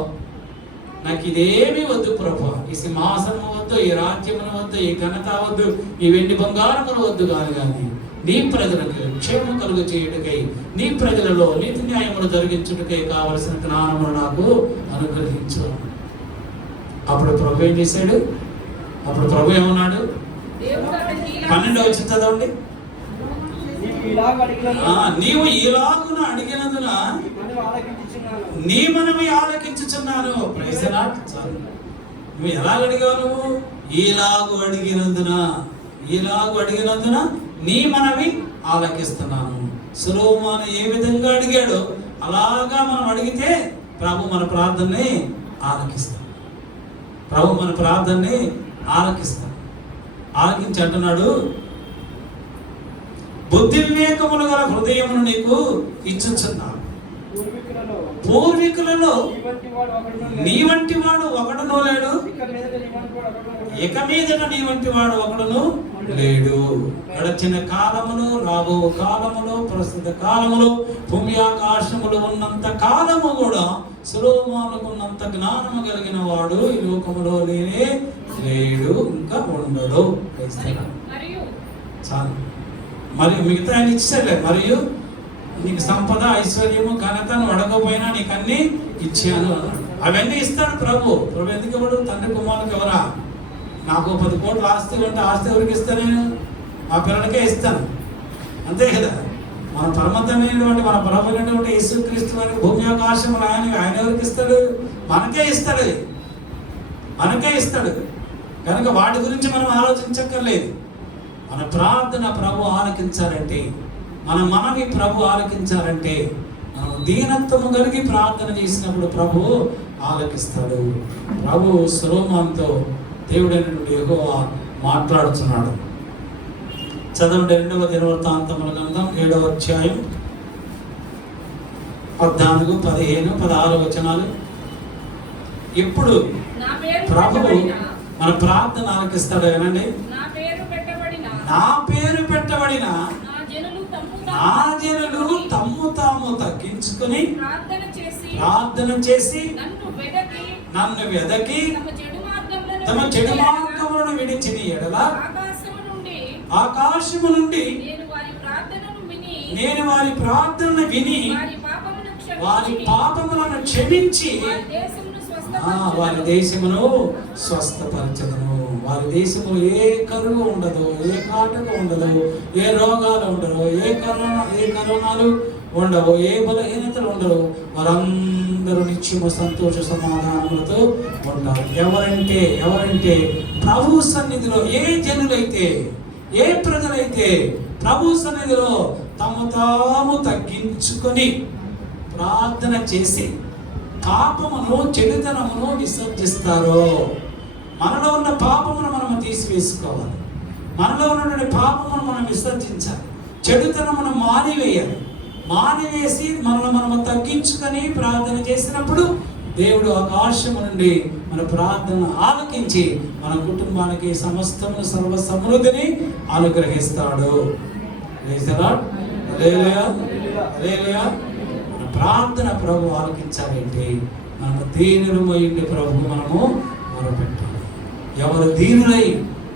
నాకు ఇదేమీ వద్దు ప్రభా, ఈ సింహాసనం వద్దు, ఈ రాజ్యమును వద్దు, ఈ ఘనత వద్దు, ఈ వెండి బంగారమును వద్దు కానీ నీ ప్రజలకు క్షేమం కలుగు చేయుటకై, నీ ప్రజలలో నీతి న్యాయములు జరిగించుటకై కావలసిన జ్ఞానమును నాకు అనుగ్రహించు. అప్పుడు ప్రభు ఏం చేశాడు? అప్పుడు ప్రభు ఏమన్నాడు? 12వ వచనం చదవండి. నీవు ఇలాగున అడిగినందున నీ మనవి ఆలకించుచున్నాను. Praise the lord. నువ్వు ఎలాగ అడిగావు? ఇలాగు అడిగినందున నీ మనవి ఆలకిస్తున్నాను. సొలొమోను ఏ విధంగా అడిగాడో అలాగా మనం అడిగితే ప్రభు మన ప్రార్థనని ఆలకిస్తాడు. ఆలకించి అంటున్నాడు, బుద్ధి వివేకములు గల హృదయమును నీకు ఇచ్చుచున్నాను. పూర్వీకులలో నీ వంటి వాడు ఒకడును లేడు, ఇక మీదట నీ వంటి వాడు ఒకడును లేడు. గడచిన కాలములో, రాబో కాలములో, ప్రస్తుత కాలములో, భూమి ఆకాశములు ఉన్నంత కాలము కూడా సొలొమోనుకు ఉన్నంత జ్ఞానము కలిగిన వాడు ఈ లోకములో లేనే లేడు, ఇంకా ఉండడు. చాలు. మరియు మిగతా ఆయన ఇచ్చాలే. మరియు నీకు సంపద, ఐశ్వర్యము, ఘనతను అడగపోయినా నీకు అన్ని ఇచ్చాను అన్నాడు. అవన్నీ ఇస్తాడు ప్రభు. ఎందుకు ఇవ్వడు? తండ్రి కుమారునికి ఎవరా? నాకు 10 కోట్ల ఆస్తి ఉంటే ఆస్తి ఎవరికి ఇస్తాను? నేను మా పిల్లలకే ఇస్తాను, అంతే కదా. మన పరమతమైనటువంటి, మన ప్రభువైనటువంటి యేసుక్రీస్తు వారికి భూమి ఆకాశములు ఆయన ఎవరికి ఇస్తాడు? మనకే ఇస్తాడు. కనుక వాటి గురించి మనం ఆలోచించక్కర్లేదు. మన ప్రార్థన ప్రభు ఆలకించాలంటే, మన మనవి ప్రభు ఆలకించాలంటే, మనం దీనత్వము కలిగి ప్రార్థన చేసినప్పుడు ప్రభు ఆలకిస్తాడు. ప్రభు సొలొమోనుతో దేవుడైనటువంటి యెహోవా మాట్లాడుతున్నాడు. చదవండి 2వ దినవృత్తాంతముల గ్రంథం 7వ అధ్యాయం 14, 15, 16 వచనాలు. ఇప్పుడు ప్రభువు మన ప్రార్థన ఆలకిస్తాడు. ఏనండి? నా పేరు పెట్టబడిన నా జనులు తమ్ము తాము తగ్గించుకొని ప్రార్థన చేసి నన్ను వెదకి తమ చెడు మార్గములను విడిచిన ఎడల ఆకాశము నుండి నేను వారి ప్రార్థనను విని వారి పాపములను క్షమించి వారి దేశమును స్వస్థపరచదను. వారి దేశము ఏ కరువు ఉండదు, ఏ కాటకు ఉండదు, ఏ రోగాలు ఉండవు, ఏ కరోనాలు ఉండవు, ఏ బలహీనతలు ఉండవు. వారందరూ నిత్యము సంతోష సమాధానములతో ఉంటారు. ఎవరంటే ప్రభు సన్నిధిలో ఏ జనులైతే, ఏ ప్రజలైతే ప్రభు సన్నిధిలో తమ తాము తగ్గించుకొని ప్రార్థన చేసి పాపమును, చెడుతనమును విసర్జిస్తారో. మనలో ఉన్న పాపమును మనం తీసివేసుకోవాలి. మనలో ఉన్నటువంటి పాపమును మనం విసర్జించాలి. చెడుతనమును మానివేసి మనము తగ్గించుకొని ప్రార్థన చేసినప్పుడు దేవుడు ఆకాశము నుండి మన ప్రార్థన ఆలకించి మన కుటుంబానికి సమస్తము సర్వ సమృద్ధిని అనుగ్రహిస్తాడు. మన ప్రార్థన ప్రభు ఆలకించాలంటే మనము దీనులమైండి ప్రభు మనము మొరపెట్టాలి. ఎవరు దీనులై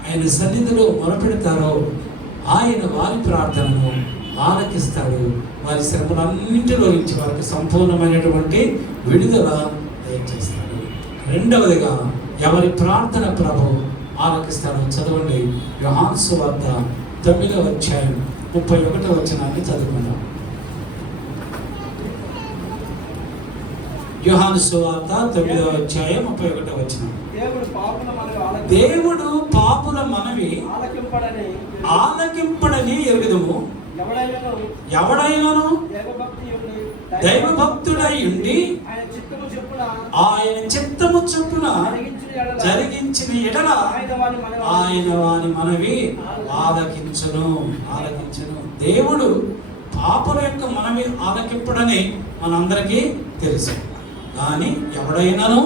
ఆయన సన్నిధిలో మొరపెడతారో ఆయన వారి ప్రార్థనను ఆలకిస్తాడు. వారి శ్రమలన్నింటిలో నుంచి వారికి సంపూర్ణమైనటువంటి విడుదల దయచేస్తాడు. రెండవదిగా ఎవరి ప్రార్థన ప్రభు ఆలకిస్తాడు. చదవండి, యోహాను సువార్త 9వ అధ్యాయం 31వ వచనాన్ని చదువుకుందాం. యోహాను సువార్త 9వ అధ్యాయం 31వ వచనం. దేవుడు పాపుల మనవి ఆలకింపడని ఎరుగుదుము. ఎవడైనను దైవభక్తుడై ఉండి ఆయన చిత్తము చొప్పున జరిగించిన ఎడల ఆయన వాని మనవి ఆలకించును. దేవుడు పాపుల యొక్క మనవి ఆలకింపడని మనందరికీ తెలుసు. కానీ ఎవడైనను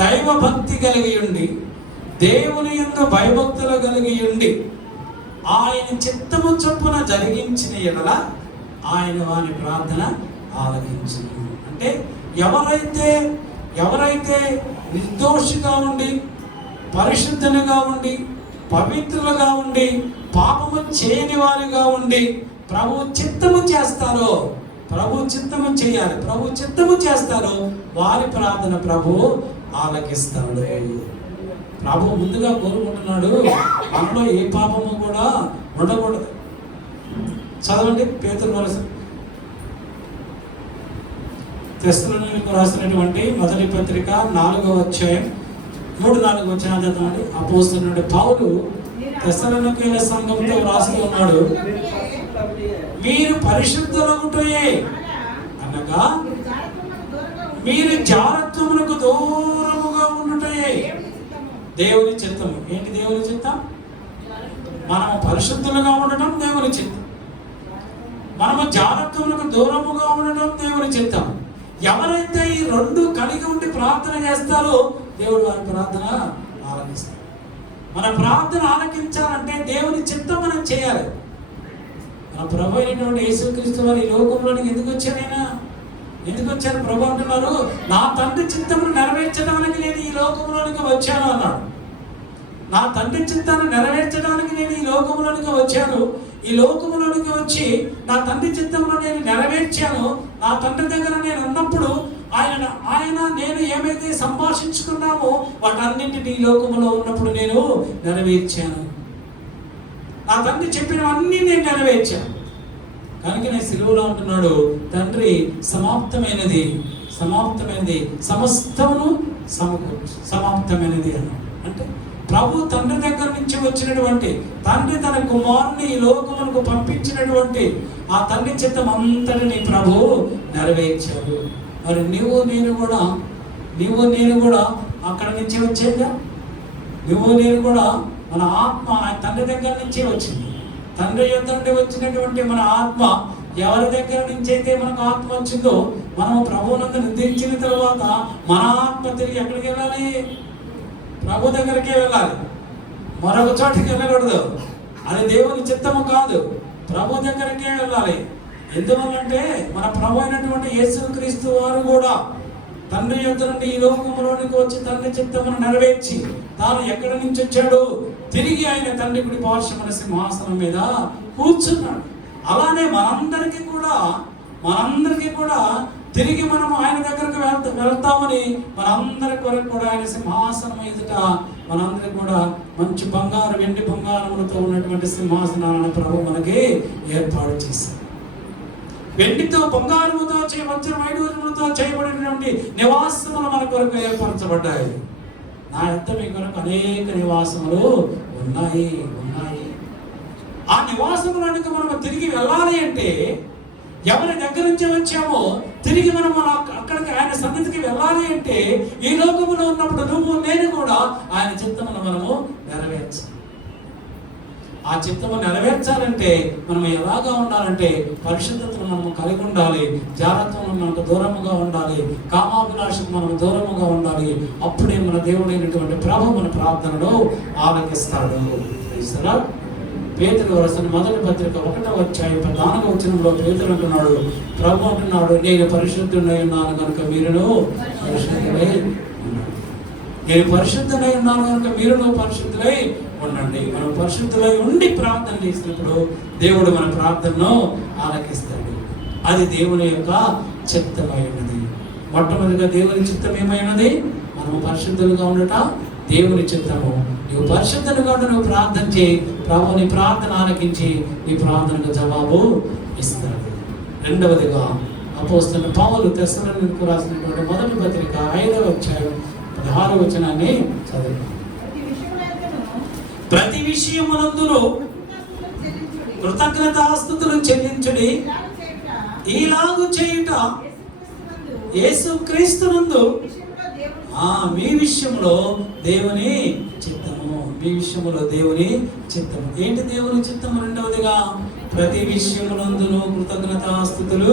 దైవ భక్తి కలిగి ఉండి దేవుని యందు భయభక్తులు కలిగి ఉండి ఆయన చిత్తము చొప్పున జరిగించిన ఎడల ఆయన వాని ప్రార్థన ఆలకించును. అంటే ఎవరైతే నిర్దోషిగా ఉండి పరిశుద్ధులుగా ఉండి పవిత్రులుగా ఉండి పాపము చేయని వారిగా ఉండి ప్రభు చిత్తము చేస్తారో, ప్రభు చిత్తము చేయాలి, ప్రభు చిత్తము చేస్తారో వారి ప్రార్థన ప్రభు ఆలకిస్తాడు. ప్రభు ముందుగా కోరుకుంటున్నాడు, మనలో ఏ పాపము కూడా ఉండకూడదు. చదవండి, పేతురు తెస్సలోనికీయులకు రాసినటువంటి మొదటి పత్రిక 4వ అధ్యాయం 3-4 వచనాలు చదవండి. అపోస్తలుడైన పౌలు తెస్సలోనికీయుల సంఘంతో రాస్తూ ఉన్నాడు, మీరు పరిశుద్ధులగుటయే అనగా మీరు జారత్వమునకు దూరముగా ఉండుటయే దేవుని చిత్తము. ఏంటి దేవుని చిత్తం? మనము పరిశుద్ధులుగా ఉండటం దేవుని చిత్తం, మనము జారత్వమునకు దూరముగా ఉండటం దేవుని చిత్తం. ఎవరైతే ఈ రెండు కలిగి ఉండి ప్రార్థన చేస్తారో దేవుడు వారి ప్రార్థన ఆలకిస్తాడు. మన ప్రార్థన ఆలకించాలంటే దేవుని చిత్తం మనం చేయాలి. మన ప్రభు అయినటువంటి యేసుక్రీస్తు వారు ఈ లోకంలోనికి ఎందుకు వచ్చారు? ప్రభు అంటున్నారు, నా తండ్రి చిత్తమును నెరవేర్చడానికి నేను ఈ లోకంలోనికి వచ్చాను అన్నాడు. నా తండ్రి చిత్తాన్ని నెరవేర్చడానికి నేను ఈ లోకంలోనికి వచ్చాను. ఈ లోకంలోనికి వచ్చి నా తండ్రి చిత్తమును నేను నెరవేర్చాను. నా తండ్రి దగ్గర నేను ఉన్నప్పుడు ఆయన నేను ఏమైతే సంభాషించుకున్నామో వాటన్నింటినీ ఈ లోకంలో ఉన్నప్పుడు నేను నెరవేర్చాను. నా తండ్రి చెప్పినవన్నీ నేను నెరవేర్చాను. కనుక నేను సిలువలో ఉంటున్నాడు, తండ్రి సమాప్తమైనది సమస్తమును సమాప్తమైనది అన్నాడు. అంటే ప్రభు తండ్రి దగ్గర నుంచి వచ్చినటువంటి, తండ్రి తన కుమారుని ఈ లోకమునకు పంపించినటువంటి ఆ తండ్రి చిత్తం అంతటిని ప్రభు నెరవేర్చాడు. మరి నీవు నేను కూడా అక్కడ నుంచి వచ్చేదా? నువ్వు నేను కూడా మన ఆత్మ తండ్రి దగ్గర నుంచే వచ్చింది. తండ్రి యొద్ద నుండి వచ్చినటువంటి మన ఆత్మ ఎవరి దగ్గర నుంచి అయితే మనకు ఆత్మ వచ్చిందో, మనం ప్రభువునందు నిందించిన తర్వాత మన ఆత్మ తిరిగి ఎక్కడికి వెళ్ళాలి? ప్రభు దగ్గరికి వెళ్ళాలి, మరొక చోటికి వెళ్ళకూడదు. అది దేవుని చిత్తము కాదు, ప్రభు దగ్గరికే వెళ్ళాలి. ఎందువల్లంటే మన ప్రభు అయినటువంటి యేసుక్రీస్తు వారు కూడా తండ్రి యొద్ద నుండి ఈ లోకంలోనికి వచ్చి తండ్రి చిత్తమును నెరవేర్చి తాను ఎక్కడి నుంచి వచ్చాడో తిరిగి ఆయన తండ్రి కుడి పార్శ్వమున సింహాసనం మీద కూర్చున్నాడు. అలానే మనందరికీ కూడా తిరిగి మనం ఆయన దగ్గరకు వెళ్తామని మనందరి కొరకు కూడా ఆయన సింహాసనం ఎదుట మనందరికి కూడా మంచి బంగారు వెండి బంగారములతో ఉన్నటువంటి సింహాసనాలను ప్రభు మనకి ఏర్పాటు చేశారు. వెండితో బంగారముతో వజ్ర వైడూర్యములతో చేయబడినటువంటి నివాసములు మన కొరకు ఏర్పరచబడ్డాయి. నా యొక్క మీ కొరకు అనేక నివాసములు ఉన్నాయి. ఆ నివాసములకు మనం తిరిగి వెళ్ళాలి అంటే, ఎవరి దగ్గర నుంచి వచ్చామో తిరిగి మనం అక్కడికి ఆయన సన్నిధికి వెళ్ళాలి అంటే, ఈ లోకములో ఉన్నప్పుడు నువ్వు నేను కూడా ఆయన చిత్తమును మనము నెరవేర్చాలి. ఆ చిత్తము నెరవేర్చాలంటే మనం ఎలాగా ఉండాలంటే, పరిశుద్ధతను మనము కలిగి ఉండాలి, జాగ్రత్తను మనకు దూరముగా ఉండాలి, కామాభిలాషకు మనం దూరముగా ఉండాలి. అప్పుడే మన దేవుడైనటువంటి ప్రభు మన ప్రార్థనలో ఆలకిస్తాడు. పేతురు రాసిన మొదటి పత్రిక 1వ అధ్యాయం 14వ వచనంలో పేతురు అంటున్నాడు, ప్రభు అంటున్నాడు, నేను పరిశుద్ధుడై ఉన్నాను కనుక మీరును పరిశుద్ధులై ఉన్నాడు. నేను పరిశుద్ధుడై ఉన్నాను కనుక మీరును పరిశుద్ధులై ఉన్నాడు. అవునండి, మనం పరిశుద్ధులై ఉండి ప్రార్థన చేసినప్పుడు దేవుడు మన ప్రార్థనను ఆలకిస్తాడు. అది దేవుని యొక్క చిత్తమై ఉన్నది. మొట్టమొదటిగా దేవుని చిత్తం ఏమై ఉన్నది? మనము పరిశుద్ధులుగా ఉండట దేవుని చిత్తము. నువ్వు పరిశుద్ధులుగా ఉండి నువ్వు ప్రార్థన చేయి, ప్రభు నీ ప్రార్థన ఆలకించి నీ ప్రార్థనకు జవాబు ఇస్తాడు. రెండవదిగా అపోస్తలుడైన పౌలు తెస్సలోనికీయులకు రాసినటువంటి మొదటి పత్రిక 5వ అధ్యాయం 16వ వచనాన్ని చదువుతాం. ప్రతి విషయమునందును కృతజ్ఞతాస్తుతులు చెల్లించుడి, ఈలాగు చేయుట యేసుక్రీస్తునందు మీ విషయంలో దేవుని చిత్తము. మీ విషయంలో దేవుని చిత్తము. ఏంటి దేవుని చిత్తము? రెండవదిగా ప్రతి విషయమునందును కృతజ్ఞతాస్తుతులు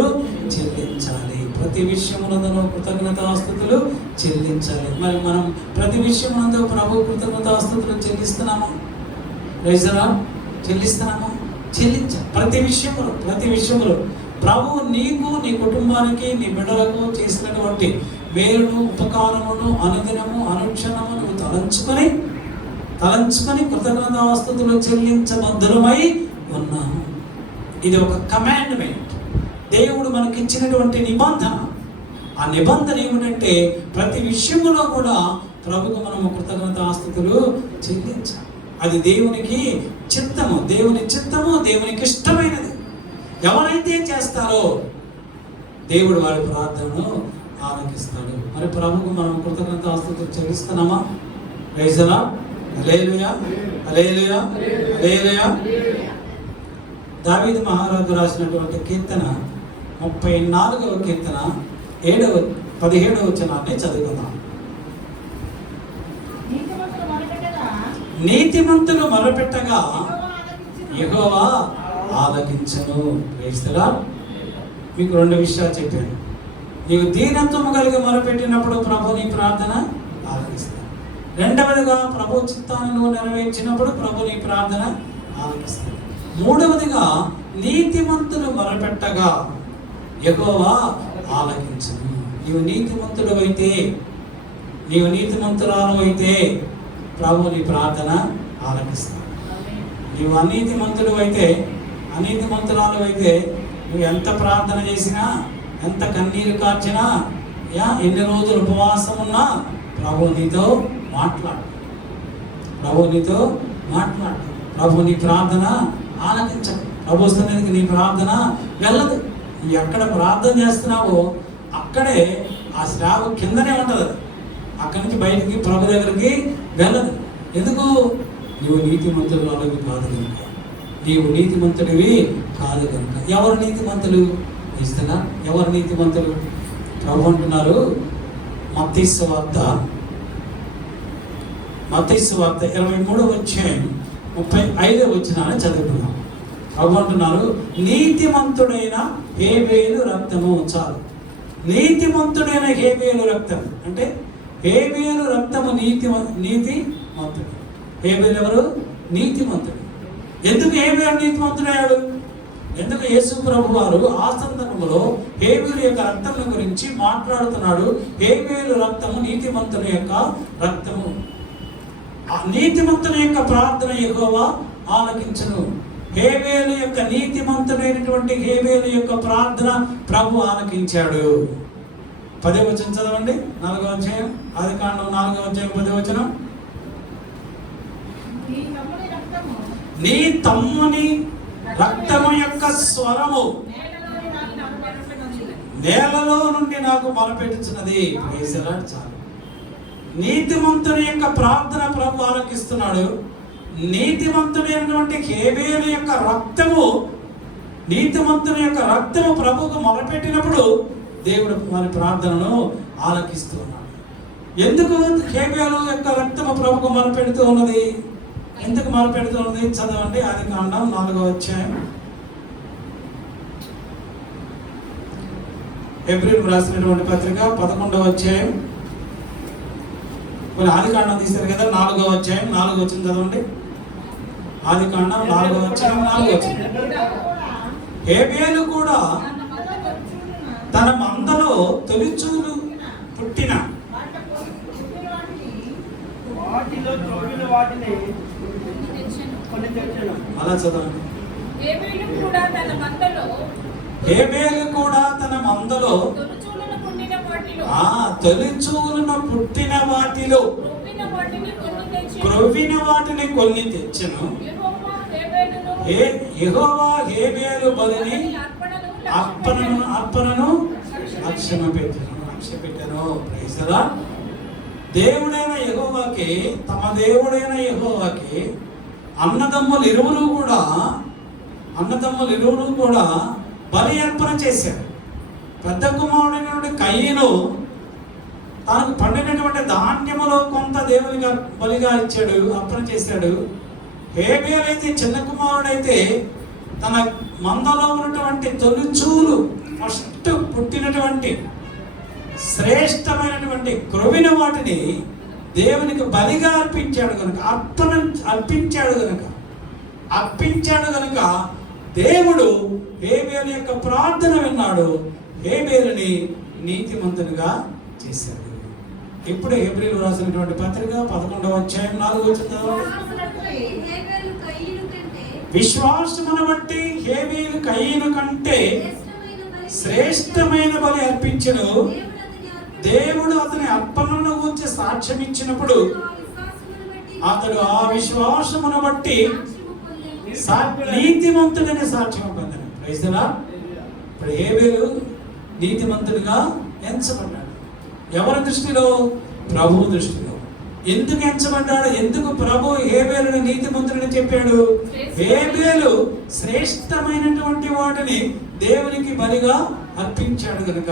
చెల్లించాలి. ప్రతి విషయమునందును కృతజ్ఞతాస్తుతులు చెల్లించాలి. మరి మనం ప్రతి విషయమునందు ప్రభు కృతజ్ఞతాస్తుతులు చెల్లిస్తున్నామా? రైజరా చెల్లిస్తున్నామా? చెల్లించాలి. ప్రతి విషయములో ప్రభు నీకు, నీ కుటుంబానికి, నీ బిడ్డలకు చేసినటువంటి మేలును, ఉపకారమును అనుదినము అనుక్షణము నువ్వు తలంచుకొని కృతజ్ఞతాస్తుతులు చెల్లించబద్ధులమై ఉన్నాము. ఇది ఒక కమాండ్మెంట్, దేవుడు మనకి ఇచ్చినటువంటి నిబంధన. ఆ నిబంధన ఏమిటంటే ప్రతి విషయంలో కూడా ప్రభుకు మనము కృతజ్ఞతాస్తుతులు చెల్లించాలి. అది దేవునికి చిత్తము, దేవునికి ఇష్టమైనది. ఎవరైతే చేస్తారో దేవుడు వారి ప్రార్థనను ఆలకిస్తాడు. మరి ప్రభుకు మనం కృతజ్ఞతాస్తుతులు చెల్లిస్తున్నామా? Praise the Lord. Hallelujah, hallelujah, hallelujah. దావీదు మహారాజు రాసినటువంటి కీర్తన 34వ కీర్తన 17వ వచనాన్ని చదువుకుందాం. నీతిమంతులు మొరపెట్టగా యెహోవా ఆలకించును. Praise the Lord. మీకు 2 విషయాలు చెప్పాను. నీవు దీనత్వము కలిగి మొరపెట్టినప్పుడు ప్రభు నీ ప్రార్థన ఆలకిస్తాడు. రెండవదిగా ప్రభు చిత్తాన్ని నువ్వు నెరవేర్చినప్పుడు ప్రభు నీ ప్రార్థన ఆలకిస్తాడు. మూడవదిగా నీతిమంతులు మొరపెట్టగా యెహోవా ఆలకించును. నీవు నీతిమంతుడు అయితే, నీవు నీతిమంతురాలు అయితే ప్రభు నీ ప్రార్థన ఆలకిస్తాడు. నీవు అనీతిమంతుడు అయితే, అనీతిమంతురాలు అయితే నువ్వు ఎంత ప్రార్థన చేసినా, ఎంత కన్నీరు కార్చినా, ఎన్ని రోజులు ఉపవాసం ఉన్నా ప్రభు నీతో మాట్లాడు. ప్రభు నీ ప్రార్థన ఆలకించడు. ప్రభు సన్నిధికి నీ ప్రార్థన వెళ్ళదు. నువ్వు ఎక్కడ ప్రార్థన చేస్తున్నావో అక్కడే ఆ శ్రావ కిందనే ఉంటుంది. అక్కడి నుంచి బయటికి ప్రభు దగ్గరికి వెళ్ళదు. ఎందుకు? నీవు నీతిమంతుడు అలాగే కాదు కనుక, నీవు నీతిమంతుడివి కాదు కనుక. ఎవరు నీతిమంతులు? ఇస్తున్నా ఎవరు నీతిమంతులు? ప్రభు అంటున్నారు మత్తయి సువార్త 23వ అధ్యాయం 35వ వచనాన్ని చదువుకున్నాం. ప్రభు అంటున్నారు నీతిమంతుడైన హేబేలు రక్తము. చాలు. నీతిమంతుడైన హేబేలు రక్తం అంటే హేబేలు రక్తము నీతిమంతుడు. హేబేలు ఎవరు? నీతిమంతుడు. ఎందుకు హేబేలు నీతిమంతుడయ్యాడు? ఎందుకు యేసు ప్రభు వారు ఆ సందర్భంలో హేబేలు యొక్క రక్తం గురించి మాట్లాడుతున్నాడు. హేబేలు రక్తము నీతిమంతుని యొక్క రక్తము. నీతిమంతుని యొక్క ప్రార్థన యెహోవా ఆలకించును. హేబేలు యొక్క నీతిమంతుడైనటువంటి హేబేలు యొక్క ప్రార్థన ప్రభు ఆలకించాడు. 10వ వచనం చదవండి. 4వ అధ్యాయం ఆదికాండం 4వ అధ్యాయం 10వ వచనం. నీ తమ్ముని రక్తము యొక్క స్వరము నేలలో నుండి నాకు మొరపెట్టుచున్నది. చాలు. నీతిమంతుని యొక్క ప్రార్థన ప్రభు ఆలకిస్తున్నాడు. నీతిమంతుడైనటువంటి హేబేలు యొక్క రక్తము, నీతిమంతుని యొక్క రక్తము ప్రభుకు మొరపెట్టినప్పుడు దేవుడు వారి ప్రార్థనను ఆలకిస్తున్నాడు. ఎందుకు హేబేలు యొక్క రక్తము ప్రభుకు మొరపెడుతూ ఉన్నది? ఎందుకు మొరపెడుతూ ఉన్నది? చదవండి. ఆదికాండం 4వ అధ్యాయం. హెబ్రీయులకు రాసినటువంటి పత్రిక 11వ అధ్యాయం. మరి ఆదికాండం తీశారు కదా, 4వ అధ్యాయం 4వ వచనం చదవండి. ఆదికాండం 4వ అధ్యాయం 4వ వచనం. హేబేలు కూడా తన మందలో తొలిచూలు పుట్టిన అలా చదవండి. హేబేలు కూడా తన మందలో హేబేలు కూడా తన మందలో తొలిచూలున పుట్టిన వాటిలో తొలిచూలున పుట్టిన వాటిలో క్రొవ్విన వాటిని కొన్ని తెచ్చెను. యెహోవా యెహోవా హేబేలు బలిని అర్పణను లక్ష్య పెట్టాను. Praise the Lord. దేవుడైన యెహోవాకి, తమ దేవుడైన యెహోవాకి అన్నదమ్ములు ఇరువురు కూడా బలి అర్పణ చేశారు. పెద్ద కుమారుడైనటువంటి కయీను తనకు పండినటువంటి ధాన్యములో కొంత దేవునిగా బలిగా ఇచ్చాడు, అర్పణ చేశాడు. హేబేలు అయితే, చిన్న కుమారుడైతే తన మందలో ఉన్నటువంటి తొలిచూలు, ఫస్ట్ పుట్టినటువంటి శ్రేష్టమైనటువంటి క్రొవిన వాటిని దేవునికి బలిగా అర్పించాడు కనుక దేవుడు హేబేలు యొక్క ప్రార్థన విన్నాడు. హేబేలుని నీతిమంతునిగా చేశాడు. ఇప్పుడు హెబ్రీయులకు రాసినటువంటి పత్రిక 11వ అధ్యాయం 4వ వచనం. విశ్వాసమును బట్టి హేబేలు కయీను కంటే శ్రేష్టమైన బలి అర్పించెను. దేవుడు అతని అర్పణను గురించి సాక్ష్యం ఇచ్చినప్పుడు అతడు ఆ విశ్వాసమును బట్టి నీతిమంతుడని సాక్ష్యం పొందాడు. Praise the Lord. ఇప్పుడు హేబేలు నీతిమంతుడిగా ఎంచబడ్డాడు. ఎవరి దృష్టిలో? ప్రభు దృష్టిలో. ఎందుకు ఎంచబడ్డాడు? ఎందుకు ప్రభు హేబేలుని నీతిమంతుడని చెప్పాడు? హేబేలు శ్రేష్టమైనటువంటి వాటిని దేవునికి బలిగా అర్పించాడు కనుక.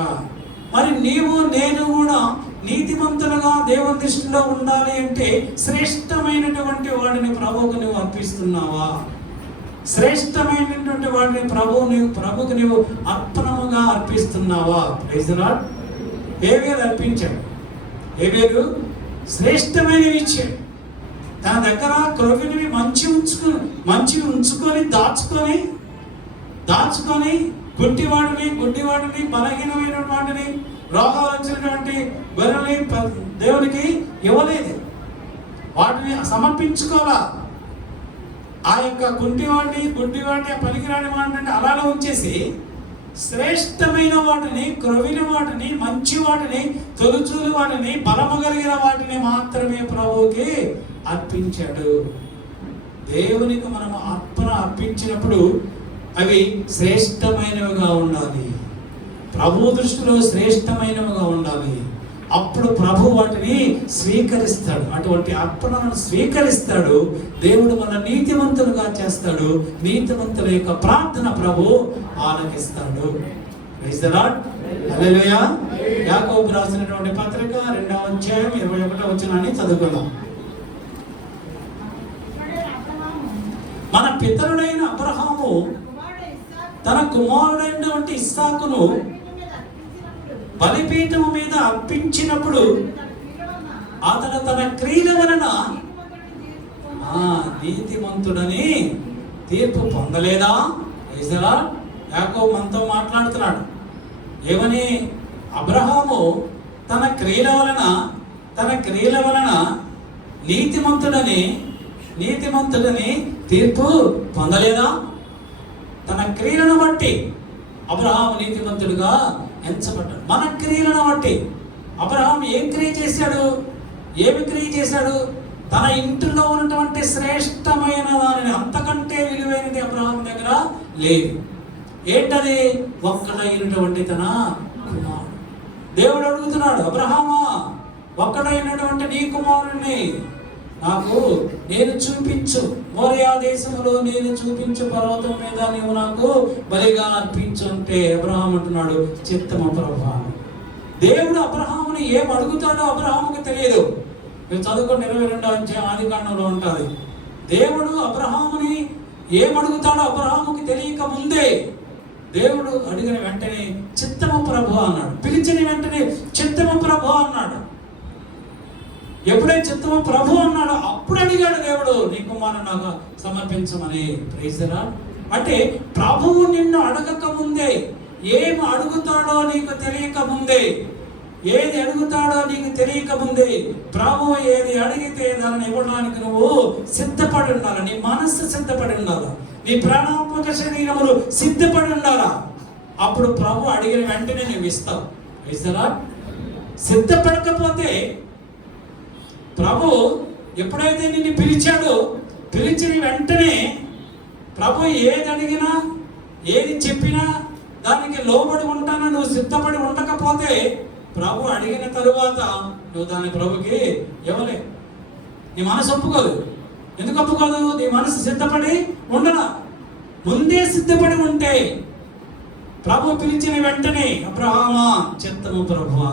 మరి నీవు నేను కూడా నీతిమంతులుగా దేవుని దృష్టిలో ఉండాలి అంటే శ్రేష్టమైనటువంటి వాడిని ప్రభువుకు నువ్వు అర్పిస్తున్నావా? శ్రేష్టమైనటువంటి వాడిని ప్రభువుకు నీవు అర్పణముగా అర్పిస్తున్నావా? Praise the Lord. హేబేలు అర్పించాడు. హేబేలు శ్రేష్టమైనవి ఇచ్చాడు. తన దగ్గర క్రొవ్వినవి మంచి ఉంచుకొని దాచుకొని గుడ్డివాడిని బలహీనమైన వాటిని, రోగాలు వచ్చినటువంటి గొర్రెల్ని దేవునికి ఇవ్వలేదు. వాటిని సమర్పించుకోవాలా. ఆ యొక్క గుడ్డివాడిని పనికిరాని వాటిని అలానే ఉంచేసి శ్రేష్టమైన వాటిని, క్రొవిన వాటిని, మంచి వాటిని, తొలుచూలు వాటిని, బలము కలిగిన వాటిని మాత్రమే ప్రభువుకి అర్పించాడు. దేవునికి మనము అర్పించినప్పుడు అవి శ్రేష్టమైనవిగా ఉండాలి. ప్రభు దృష్టిలో శ్రేష్టమైనవిగా ఉండాలి. అప్పుడు ప్రభు వాటిని స్వీకరిస్తాడు. అటువంటి అర్పణను స్వీకరిస్తాడు. దేవుడు మన నీతివంతులుగా చేస్తాడు. నీతివంతుల యొక్క ప్రార్థన ప్రభు ఆలకిస్తాడు. Praise the Lord. హల్లెలూయా. యాకోబు రాసినటువంటి పత్రిక 2వ అధ్యాయం 21వ వచనాన్ని చదువుకుందాం. మన పితరుడైన అబ్రహాము తన కుమారుడైనటువంటి ఇస్సాకును బలిపీఠము మీద అర్పించినప్పుడు అతడు తన క్రియల వలన నీతిమంతుడని తీర్పు పొందలేదా? యాకోబు మనతో మాట్లాడుతున్నాడు. ఏమని? అబ్రహాము తన క్రియల వలన నీతిమంతుడని తీర్పు పొందలేదా? తన క్రియలను బట్టి అబ్రహాము నీతిమంతుడుగా ఎంచబడ్డాడు. మన క్రియలను బట్టి అబ్రహాము ఏం క్రియ చేశాడు? తన ఇంటిలో ఉన్నటువంటి శ్రేష్టమైన దానిని, అంతకంటే విలువైనది అబ్రహాము దగ్గర లేదు. ఏంటది? ఒక్కడైనటువంటి తన కుమారుడు. దేవుడు అడుగుతున్నాడు, అబ్రహామా, ఒక్కడైనటువంటి నీ కుమారుడిని నేను చూపించు, మోరియా దేశంలో నేను చూపించు పర్వతం మీద నీవు నాకు బలిగా అర్పించు అంటే అబ్రహాము అంటున్నాడు, చిత్తము ప్రభువా. దేవుడు అబ్రహాముని ఏం అడుగుతాడో అబ్రహాముకి తెలియదు. మీరు చదువుకొని 22వ అధ్యాయం ఆదికాండంలో ఉంటుంది. దేవుడు అబ్రహాముని ఏం అడుగుతాడో అబ్రహాముకి తెలియక ముందే దేవుడు అడిగిన వెంటనే చిత్తము ప్రభువా అన్నాడు. పిలిచిన వెంటనే చిత్తము ప్రభువా అన్నాడు. ఎప్పుడైతే చిత్తము ప్రభు అన్నాడో అప్పుడు అడిగాడు దేవుడు, నీ కుమారుని నాకు సమర్పించమని. Praise the lord. అంటే ప్రభువు నిన్ను అడగక ముందే, ఏం అడుగుతాడో నీకు తెలియక ముందే ఏది అడుగుతాడో నీకు తెలియక ముందే ప్రభువు ఏది అడిగితే దాన్ని ఇవ్వడానికి నువ్వు సిద్ధపడి ఉండాలి. నీ మనస్సు సిద్ధపడి ఉండాలి, నీ ప్రాణాత్మక శరీరములు సిద్ధపడి ఉండాలా. అప్పుడు ప్రభు అడిగిన వెంటనే నువ్వు ఇస్తావు. ఇస్తారా? సిద్ధపడకపోతే ప్రభు ఎప్పుడైతే నిన్ను పిలిచాడో పిలిచిన వెంటనే ప్రభు ఏది అడిగినా ఏది చెప్పినా దానికి లోబడి ఉంటానో నువ్వు సిద్ధపడి ఉండకపోతే ప్రభు అడిగిన తరువాత నువ్వు దాన్ని ప్రభుకి ఇవ్వలే. నీ మనసు ఒప్పుకోదు. ఎందుకు ఒప్పుకోదు? నీ మనసు సిద్ధపడి ఉండరా. ముందే సిద్ధపడి ఉంటే ప్రభు పిలిచిన వెంటనే అబ్రహామా చిత్తము ప్రభువా,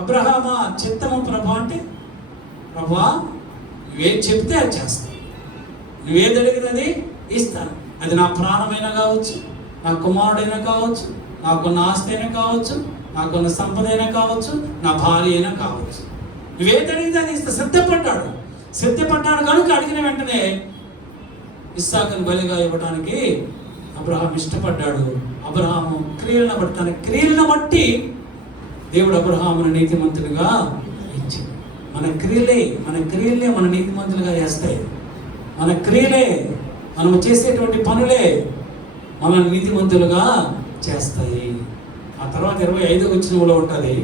అబ్రహామా చిత్తము ప్రభు అంటే ప్రభువా నువ్వేం చెప్తే అది చేస్తాను, నువ్వేది అడిగినది ఇస్తాను. అది నా ప్రాణమైనా కావచ్చు, నా కుమారుడైనా కావచ్చు, నాకున్న ఆస్తి అయినా కావచ్చు, నాకున్న సంపద అయినా కావచ్చు, నా భార్య అయినా కావచ్చు. నువ్వేది అడిగితే అది ఇస్తా. సిద్ధపడ్డాడు కనుక అడిగిన వెంటనే ఇస్సాకును బలిగా ఇవ్వడానికి అబ్రహాం ఇష్టపడ్డాడు. అబ్రహాము క్రియలను బట్టి తన క్రియలను బట్టి దేవుడు అబ్రహామును నీతిమంతులుగా ఇచ్చాడు. మన క్రియలే మన నీతిమంతులుగా చేస్తాయి. మన క్రియలే, మనము చేసేటువంటి పనులే మనల్ని నీతిమంతులుగా చేస్తాయి. ఆ తర్వాత 25వ వచనంలో ఉంటుంది,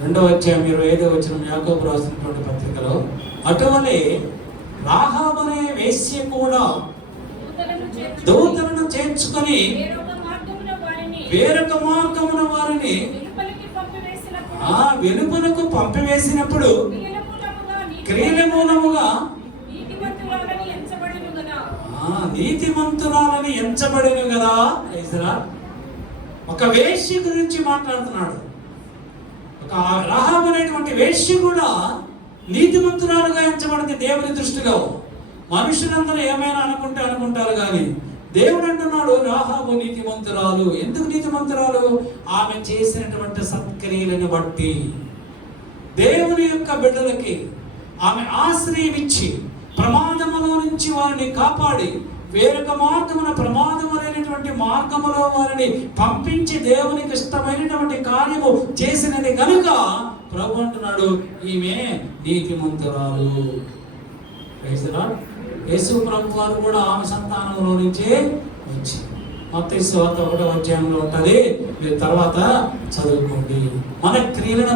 2వ అధ్యాయం 25వ వచనం యాకోబు రాసినటువంటి పత్రికలో, అటువలే రాహాబు అనే వేశ్య కూడా దూతలను చేర్చుకొని వేరొక మార్గమున వారిని వెలుపలకు పంపివేసినప్పుడు క్రియల మూలముగా నీతిమంతురాలని ఎంచబడిను కదా. ఒక వేశ్య గురించి మాట్లాడుతున్నాడు. ఒక రాహాబు అనేటువంటి వేశ్య కూడా నీతిమంతురాలుగా ఎంచబడింది దేవుని దృష్టిలో. మనుషులందరూ ఏమైనా అనుకుంటారు కానీ దేవుడు అంటున్నాడు రాహాబు నీతిమంతురాలు. ఎందుకు నీతిమంతురాలు? ఆమె చేసినటువంటి సత్క్రియలను బట్టి దేవుని యొక్క బిడ్డలకి ఆమె ఆశ్రయం ఇచ్చి ప్రమాదములో నుంచి వారిని కాపాడి వేరొక మార్గమున ప్రమాదములైనటువంటి మార్గములో వారిని పంపించి దేవునికి ఇష్టమైనటువంటి కార్యము చేసినది కనుక ప్రభు అంటున్నాడు ఈమె నీతిమంతురాలు. యేసు ప్రభు వారు కూడా ఆమె సంతానంలో నుంచే వచ్చి మత్తయి సువార్త 1వ అధ్యాయంలో ఉంటుంది, మీరు తర్వాత చదువుకోండి. మన క్రియలను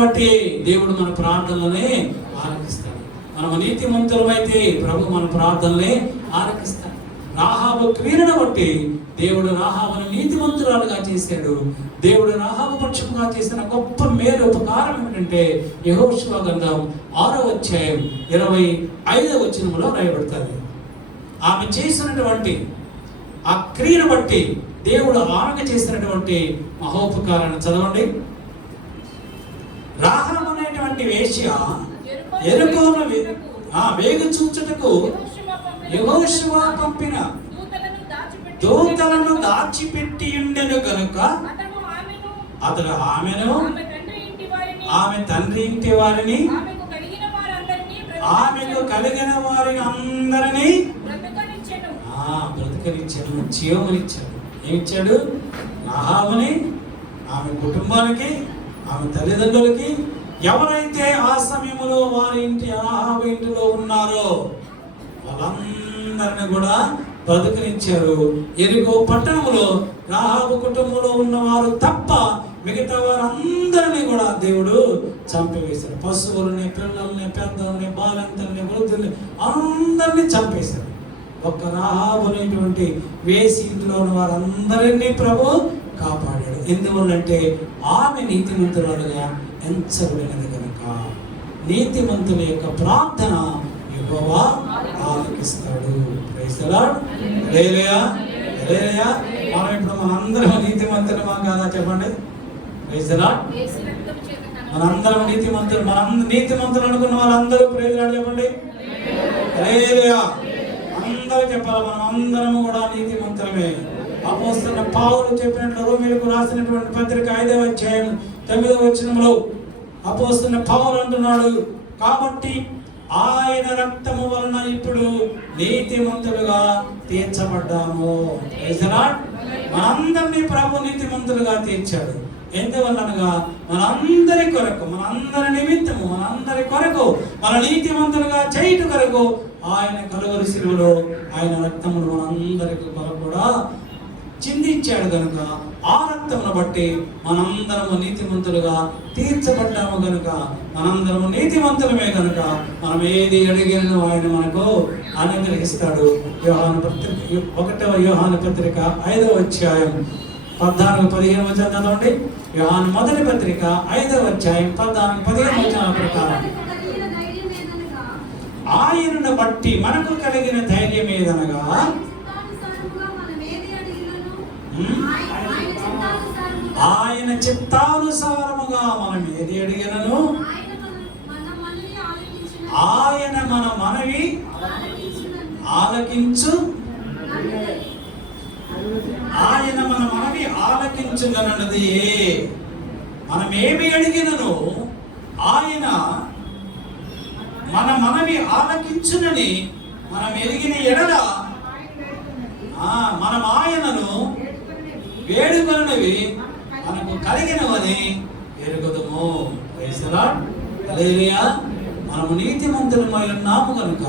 బట్టి దేవుడు మన ప్రార్థనలనే ఆలకిస్తాడు. మనము నీతిమంతులమైతే ప్రభు మన ప్రార్థనలే ఆలకిస్తాడు. రాహాబు క్రియలను బట్టి దేవుడు రాహాబును నీతిమంతురాలుగా చేశాడు. దేవుడు రాహాబు పక్షముగా చేసిన గొప్ప మేలు ఉపకారం ఏమిటంటే యెహోషువ గ్రంథం 6వ అధ్యాయం 25వ వచనంలో రాయబడుతుంది. ఆమె చేసినటువంటి ఆ క్రియను బట్టి దేవుడు ఆమెకు చేసినటువంటి మహోపకారాన్ని చదవండి. రాహాబు అనేటువంటి వేశ్య యెరికోను వేగు చూచుటకు యెహోషువ పంపిన దూతలను దాచిపెట్టి ఉండెను గనుక అతడు ఆమెను ఆమె తండ్రి ఇంటి వారిని ఆమెకు కలిగిన వారిని అందరినీ బ్రతకనిచ్చాడు, జీవమునిచ్చాడు. ఏమిచ్చాడు? రాహాబుని, ఆమె కుటుంబానికి, ఆమె తల్లిదండ్రులకి, ఎవరైతే ఆ సమయంలో వారి ఇంటి రాహాబు ఇంటిలో ఉన్నారో వాళ్ళందరినీ కూడా బ్రతకనిచ్చారు. యెరికో పట్టణంలో రాహాబు కుటుంబంలో ఉన్నవారు తప్ప మిగతా వారందరినీ కూడా దేవుడు చంపివేశారు. పశువులని, పిల్లల్ని, పెద్దల్ని, బాలింతల్ని, వృద్ధుల్ని అందరినీ చంపేశారు. ఒక్క రాహాబు అనేటువంటి వేసి ఇంట్లో ఉన్న వారందరినీ ప్రభు కాపాడాడు. ఎందువల్లంటే ఆమె నీతిమంతురాలుగా ఎంచబడినది కనుక. నీతిమంతుల యొక్క ప్రార్థన యెహోవా ఆలకిస్తాడు. Praise the Lord. Hallelujah, hallelujah. మనం ఇప్పుడు మనందరం నీతిమంతులమా కాదా చెప్పండి? Praise the Lord. మనందరం నీతిమంతులు. నీతిమంతులు అనుకున్న వాళ్ళందరూ ప్రైజ్ ది లార్డ్ చెప్పండి. హల్లెలూయా. అందరూ చెప్పాలి, మనం అందరం కూడా నీతిమంతులమే. అపోస్తలుడైన పౌలు చెప్పినట్లు రోమీయులకు రాసినటువంటి పత్రిక 5వ అధ్యాయం 9వ వచనంలో అపోస్తలుడైన పౌలు అంటున్నాడు, కాబట్టి ఆయన రక్తము వలన ఇప్పుడు నీతిమంతులుగా తీర్చబడ్డాము. Praise the lord. మనందరినీ ప్రభు నీతిమంతులుగా తీర్చాడు. ఎందువల్లనగా మనందరి కొరకు, మనందరి నిమిత్తము, మనందరి కొరకు, మన నీతిమంతులుగా చేయుట కొరకు ఆయన కలువరి శిలువలో ఆయన రక్తమును మనందరికి కొరకు కూడా చిందించాడు కనుక ఆ రక్తమును బట్టి మనందరము నీతిమంతులుగా తీర్చబడ్డాము కనుక, మనందరము నీతిమంతులమే కనుక మనం ఏది అడిగినను ఆయన మనకు అనుగ్రహిస్తాడు. యోహాను పత్రిక 1వ యోహాను పత్రిక 5వ అధ్యాయం 14-15 వచనం చదవండి. యోహాను మొదటి పత్రిక 5వ అధ్యాయం 14-15 వచనాల ప్రకారం ఆయనను బట్టి మనకు కలిగిన ధైర్యం ఏదనగా ఆయన చిత్తానుసారముగా మనం ఏది అడిగినను ఆయన మన మనవి ఆలకించు, ఆయన మన మనవి ఆలకించునన్నది. మనం ఏమి అడిగినను ఆయన మన మనవి ఆలకించునని మనం ఎరిగిన ఎడల మనం ఆయనను వేడుకొనవి మనకు కలిగినవని ఎరుగుదము. Praise the Lord. హల్లెలూయా. మనము నీతిమంతులమై ఉన్నాము కనుక,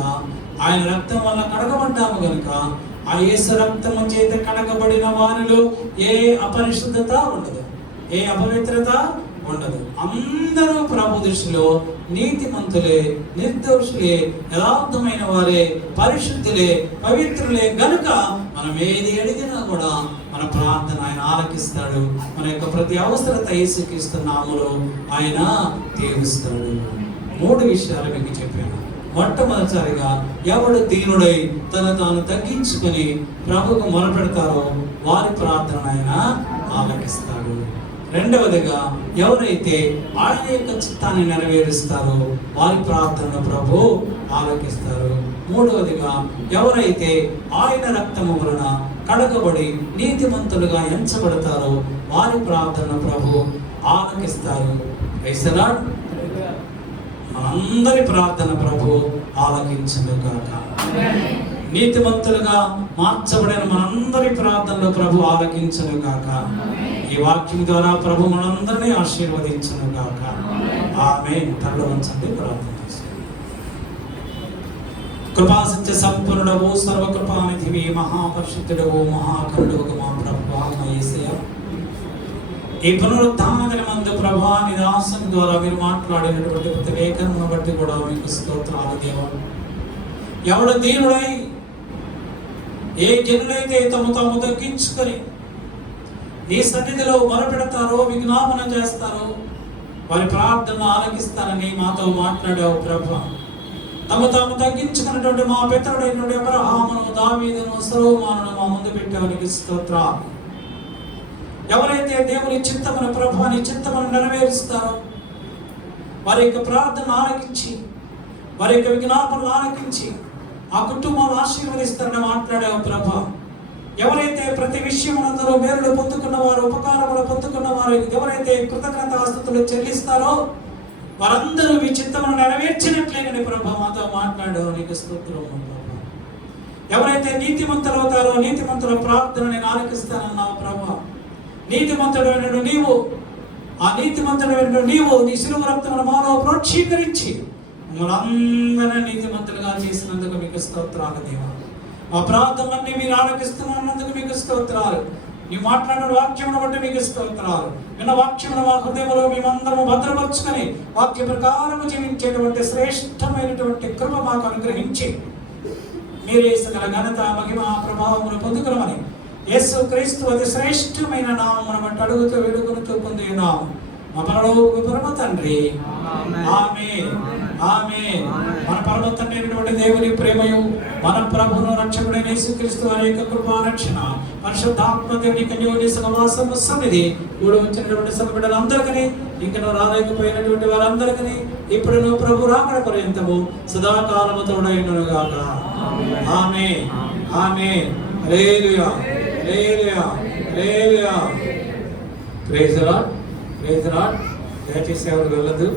ఆయన రక్తం వల్ల కడగబడ్డాము కనుక, ఆ యేసు రక్తము చేత కడగబడిన వారిలో ఏ అపరిశుద్ధత ఉండదు, ఏ అపవిత్రత ఉండదు. అందరూ ప్రభు దృష్టిలో నీతిమంతులే, నిర్దోషులే, యథార్థమైన వారే, పరిశుద్ధులే, పవిత్రులే గనుక మనం ఏది అడిగినా కూడా మన ప్రార్థన ఆయన ఆలకిస్తాడు. మన యొక్క ప్రతి అవసరత యేసుక్రీస్తు నామములో ఆయన తీరుస్తాడు. 3 విషయాలు మీకు చెప్పాను. మొట్టమొదటిసారిగా ఎవడు దీనుడై తాను తగ్గించుకొని ప్రభువుకు మొరపెడతారో వారి ప్రార్థన ఆయన ఆలకిస్తాడు. రెండవదిగా ఎవరైతే ఆయన యొక్క చిత్తాన్ని నెరవేరుస్తారో వారి ప్రార్థనను ప్రభు ఆలకిస్తారు. మూడవదిగా ఎవరైతే ఆయన రక్తము వలన కడగబడి నీతిమంతులుగా ఎంచబడతారో వారి ప్రార్థనను ప్రభు ఆలకిస్తారు. Praise the Lord. మనందరి ప్రార్థన ప్రభు ఆలకించును గాక. నీతిమంతులుగా మార్చబడిన మనందరి ప్రార్థనలు ప్రభు ఆలకించును గాక. ఈ వాక్యం ద్వారా ప్రభు మనందరినీ ఆశీర్వదించును గాక. ఆమేన్. తరలో వంచండి, ప్రార్థన చేస్తాను. కృపా సత్య సంపూర్ణుడవు, సర్వకృపానిధివి, మహాపరిశుద్ధుడవు, మహాకరుడవు మా ప్రభువా యేసయ్యా, ఈ పునరుద్ధాన దినమందు ప్రభా నీ దాసుని ద్వారా మీరు మాట్లాడినటువంటి ప్రతి లేఖనమును బట్టి కూడా మీకు స్తోత్రాలు దేవా. ఎవడు దీనుడై ఏ జనులైతే తాము తగ్గించుకొని నీ సన్నిధిలో మొరపెడతారో, విజ్ఞాపన చేస్తారో వారి ప్రార్థన ఆలకిస్తారని మాతో మాట్లాడావు ప్రభా. తాము తగ్గించుకున్నటువంటి మా పితరుడైనటువంటి అబ్రహామును, దావీదును, సొలొమోనును మా ముందు పెట్టావు, నీకు స్తోత్రాలు. ఎవరైతే దేవుని చిత్తమును ప్రభు నీ చిత్తమును నెరవేరుస్తారో వారి యొక్క ప్రార్థన ఆలకించి, వారి యొక్క విజ్ఞాపనలు ఆలకించి ఆ కుటుంబాన్ని ఆశీర్వదిస్తారని మాట్లాడావు ప్రభా. ఎవరైతే ప్రతి విషయమునందరూ మేలులు పొందుకున్నవారు, ఉపకారములు పొందుకున్నవారు, ఎవరైతే కృతజ్ఞతాస్తుతులు చెల్లిస్తారో వారందరూ మీ చిత్తమును నెరవేర్చినట్లేనని ప్రభా మాతో మాట్లాడావు, నీకు స్తోత్రం ప్రభా. ఎవరైతే నీతిమంతులు అవుతారో నీతిమంతుల ప్రార్థన నేను ఆలకిస్తానన్నావు ప్రభా. నీతిమంతుడైన నీవు, ఆ నీతిమంతుడైన నీవు నీ శిలువ రక్తమును మాలో ప్రోక్షీకరించి మనందరినీ నీతిమంతులుగా చేసినందుకు మీకు స్తోత్రాలు దేవా. మా ప్రార్థనలన్నీ మీరు ఆలకిస్తున్నందుకు మీకు స్తోత్రాలు. నీవు మాట్లాడిన వాక్యమును బట్టి మీకు స్తోత్రాలు. విన్న వాక్యమును మా హృదయంలో మేమందరము భద్రపరుచుకొని వాక్య ప్రకారము జీవించేటువంటి శ్రేష్టమైనటువంటి కృప మాకు అనుగ్రహించి మీరే సకల ఘనత, మహిమ, ప్రభావమును పొందుకునమని యేసు క్రీస్తు అతి శ్రేష్టమైన నామమును బట్టి అడుగుతూ వేడుకొనుతూ పొంది ఉన్నాము మా పరమ తండ్రి. ఆమేన్. ఆమేన్. మన పరమ తండ్రి అయినటువంటి దేవుని ప్రేమయు, మన ప్రభువును రక్షకుడైన యేసుక్రీస్తు వారి యొక్క కృపా రక్షణ, పరిశుద్ధాత్మ దేవుని కన్యకని సహవాసము సన్నిధి కూడి వచ్చినటువంటి సభ బిడ్డలందరికీ, ఇక్కడ రాలేకపోయినటువంటి వారందరికీ ఇప్పుడు ప్రభు రాకడ పర్యంతము సదాకాలము తోడైనను గాక. Amen. Amen. Hallelujah. Hallelujah. Hallelujah. Praise the Lord. Praise the Lord. దయచేసి ఎవరు వెళ్ళదు.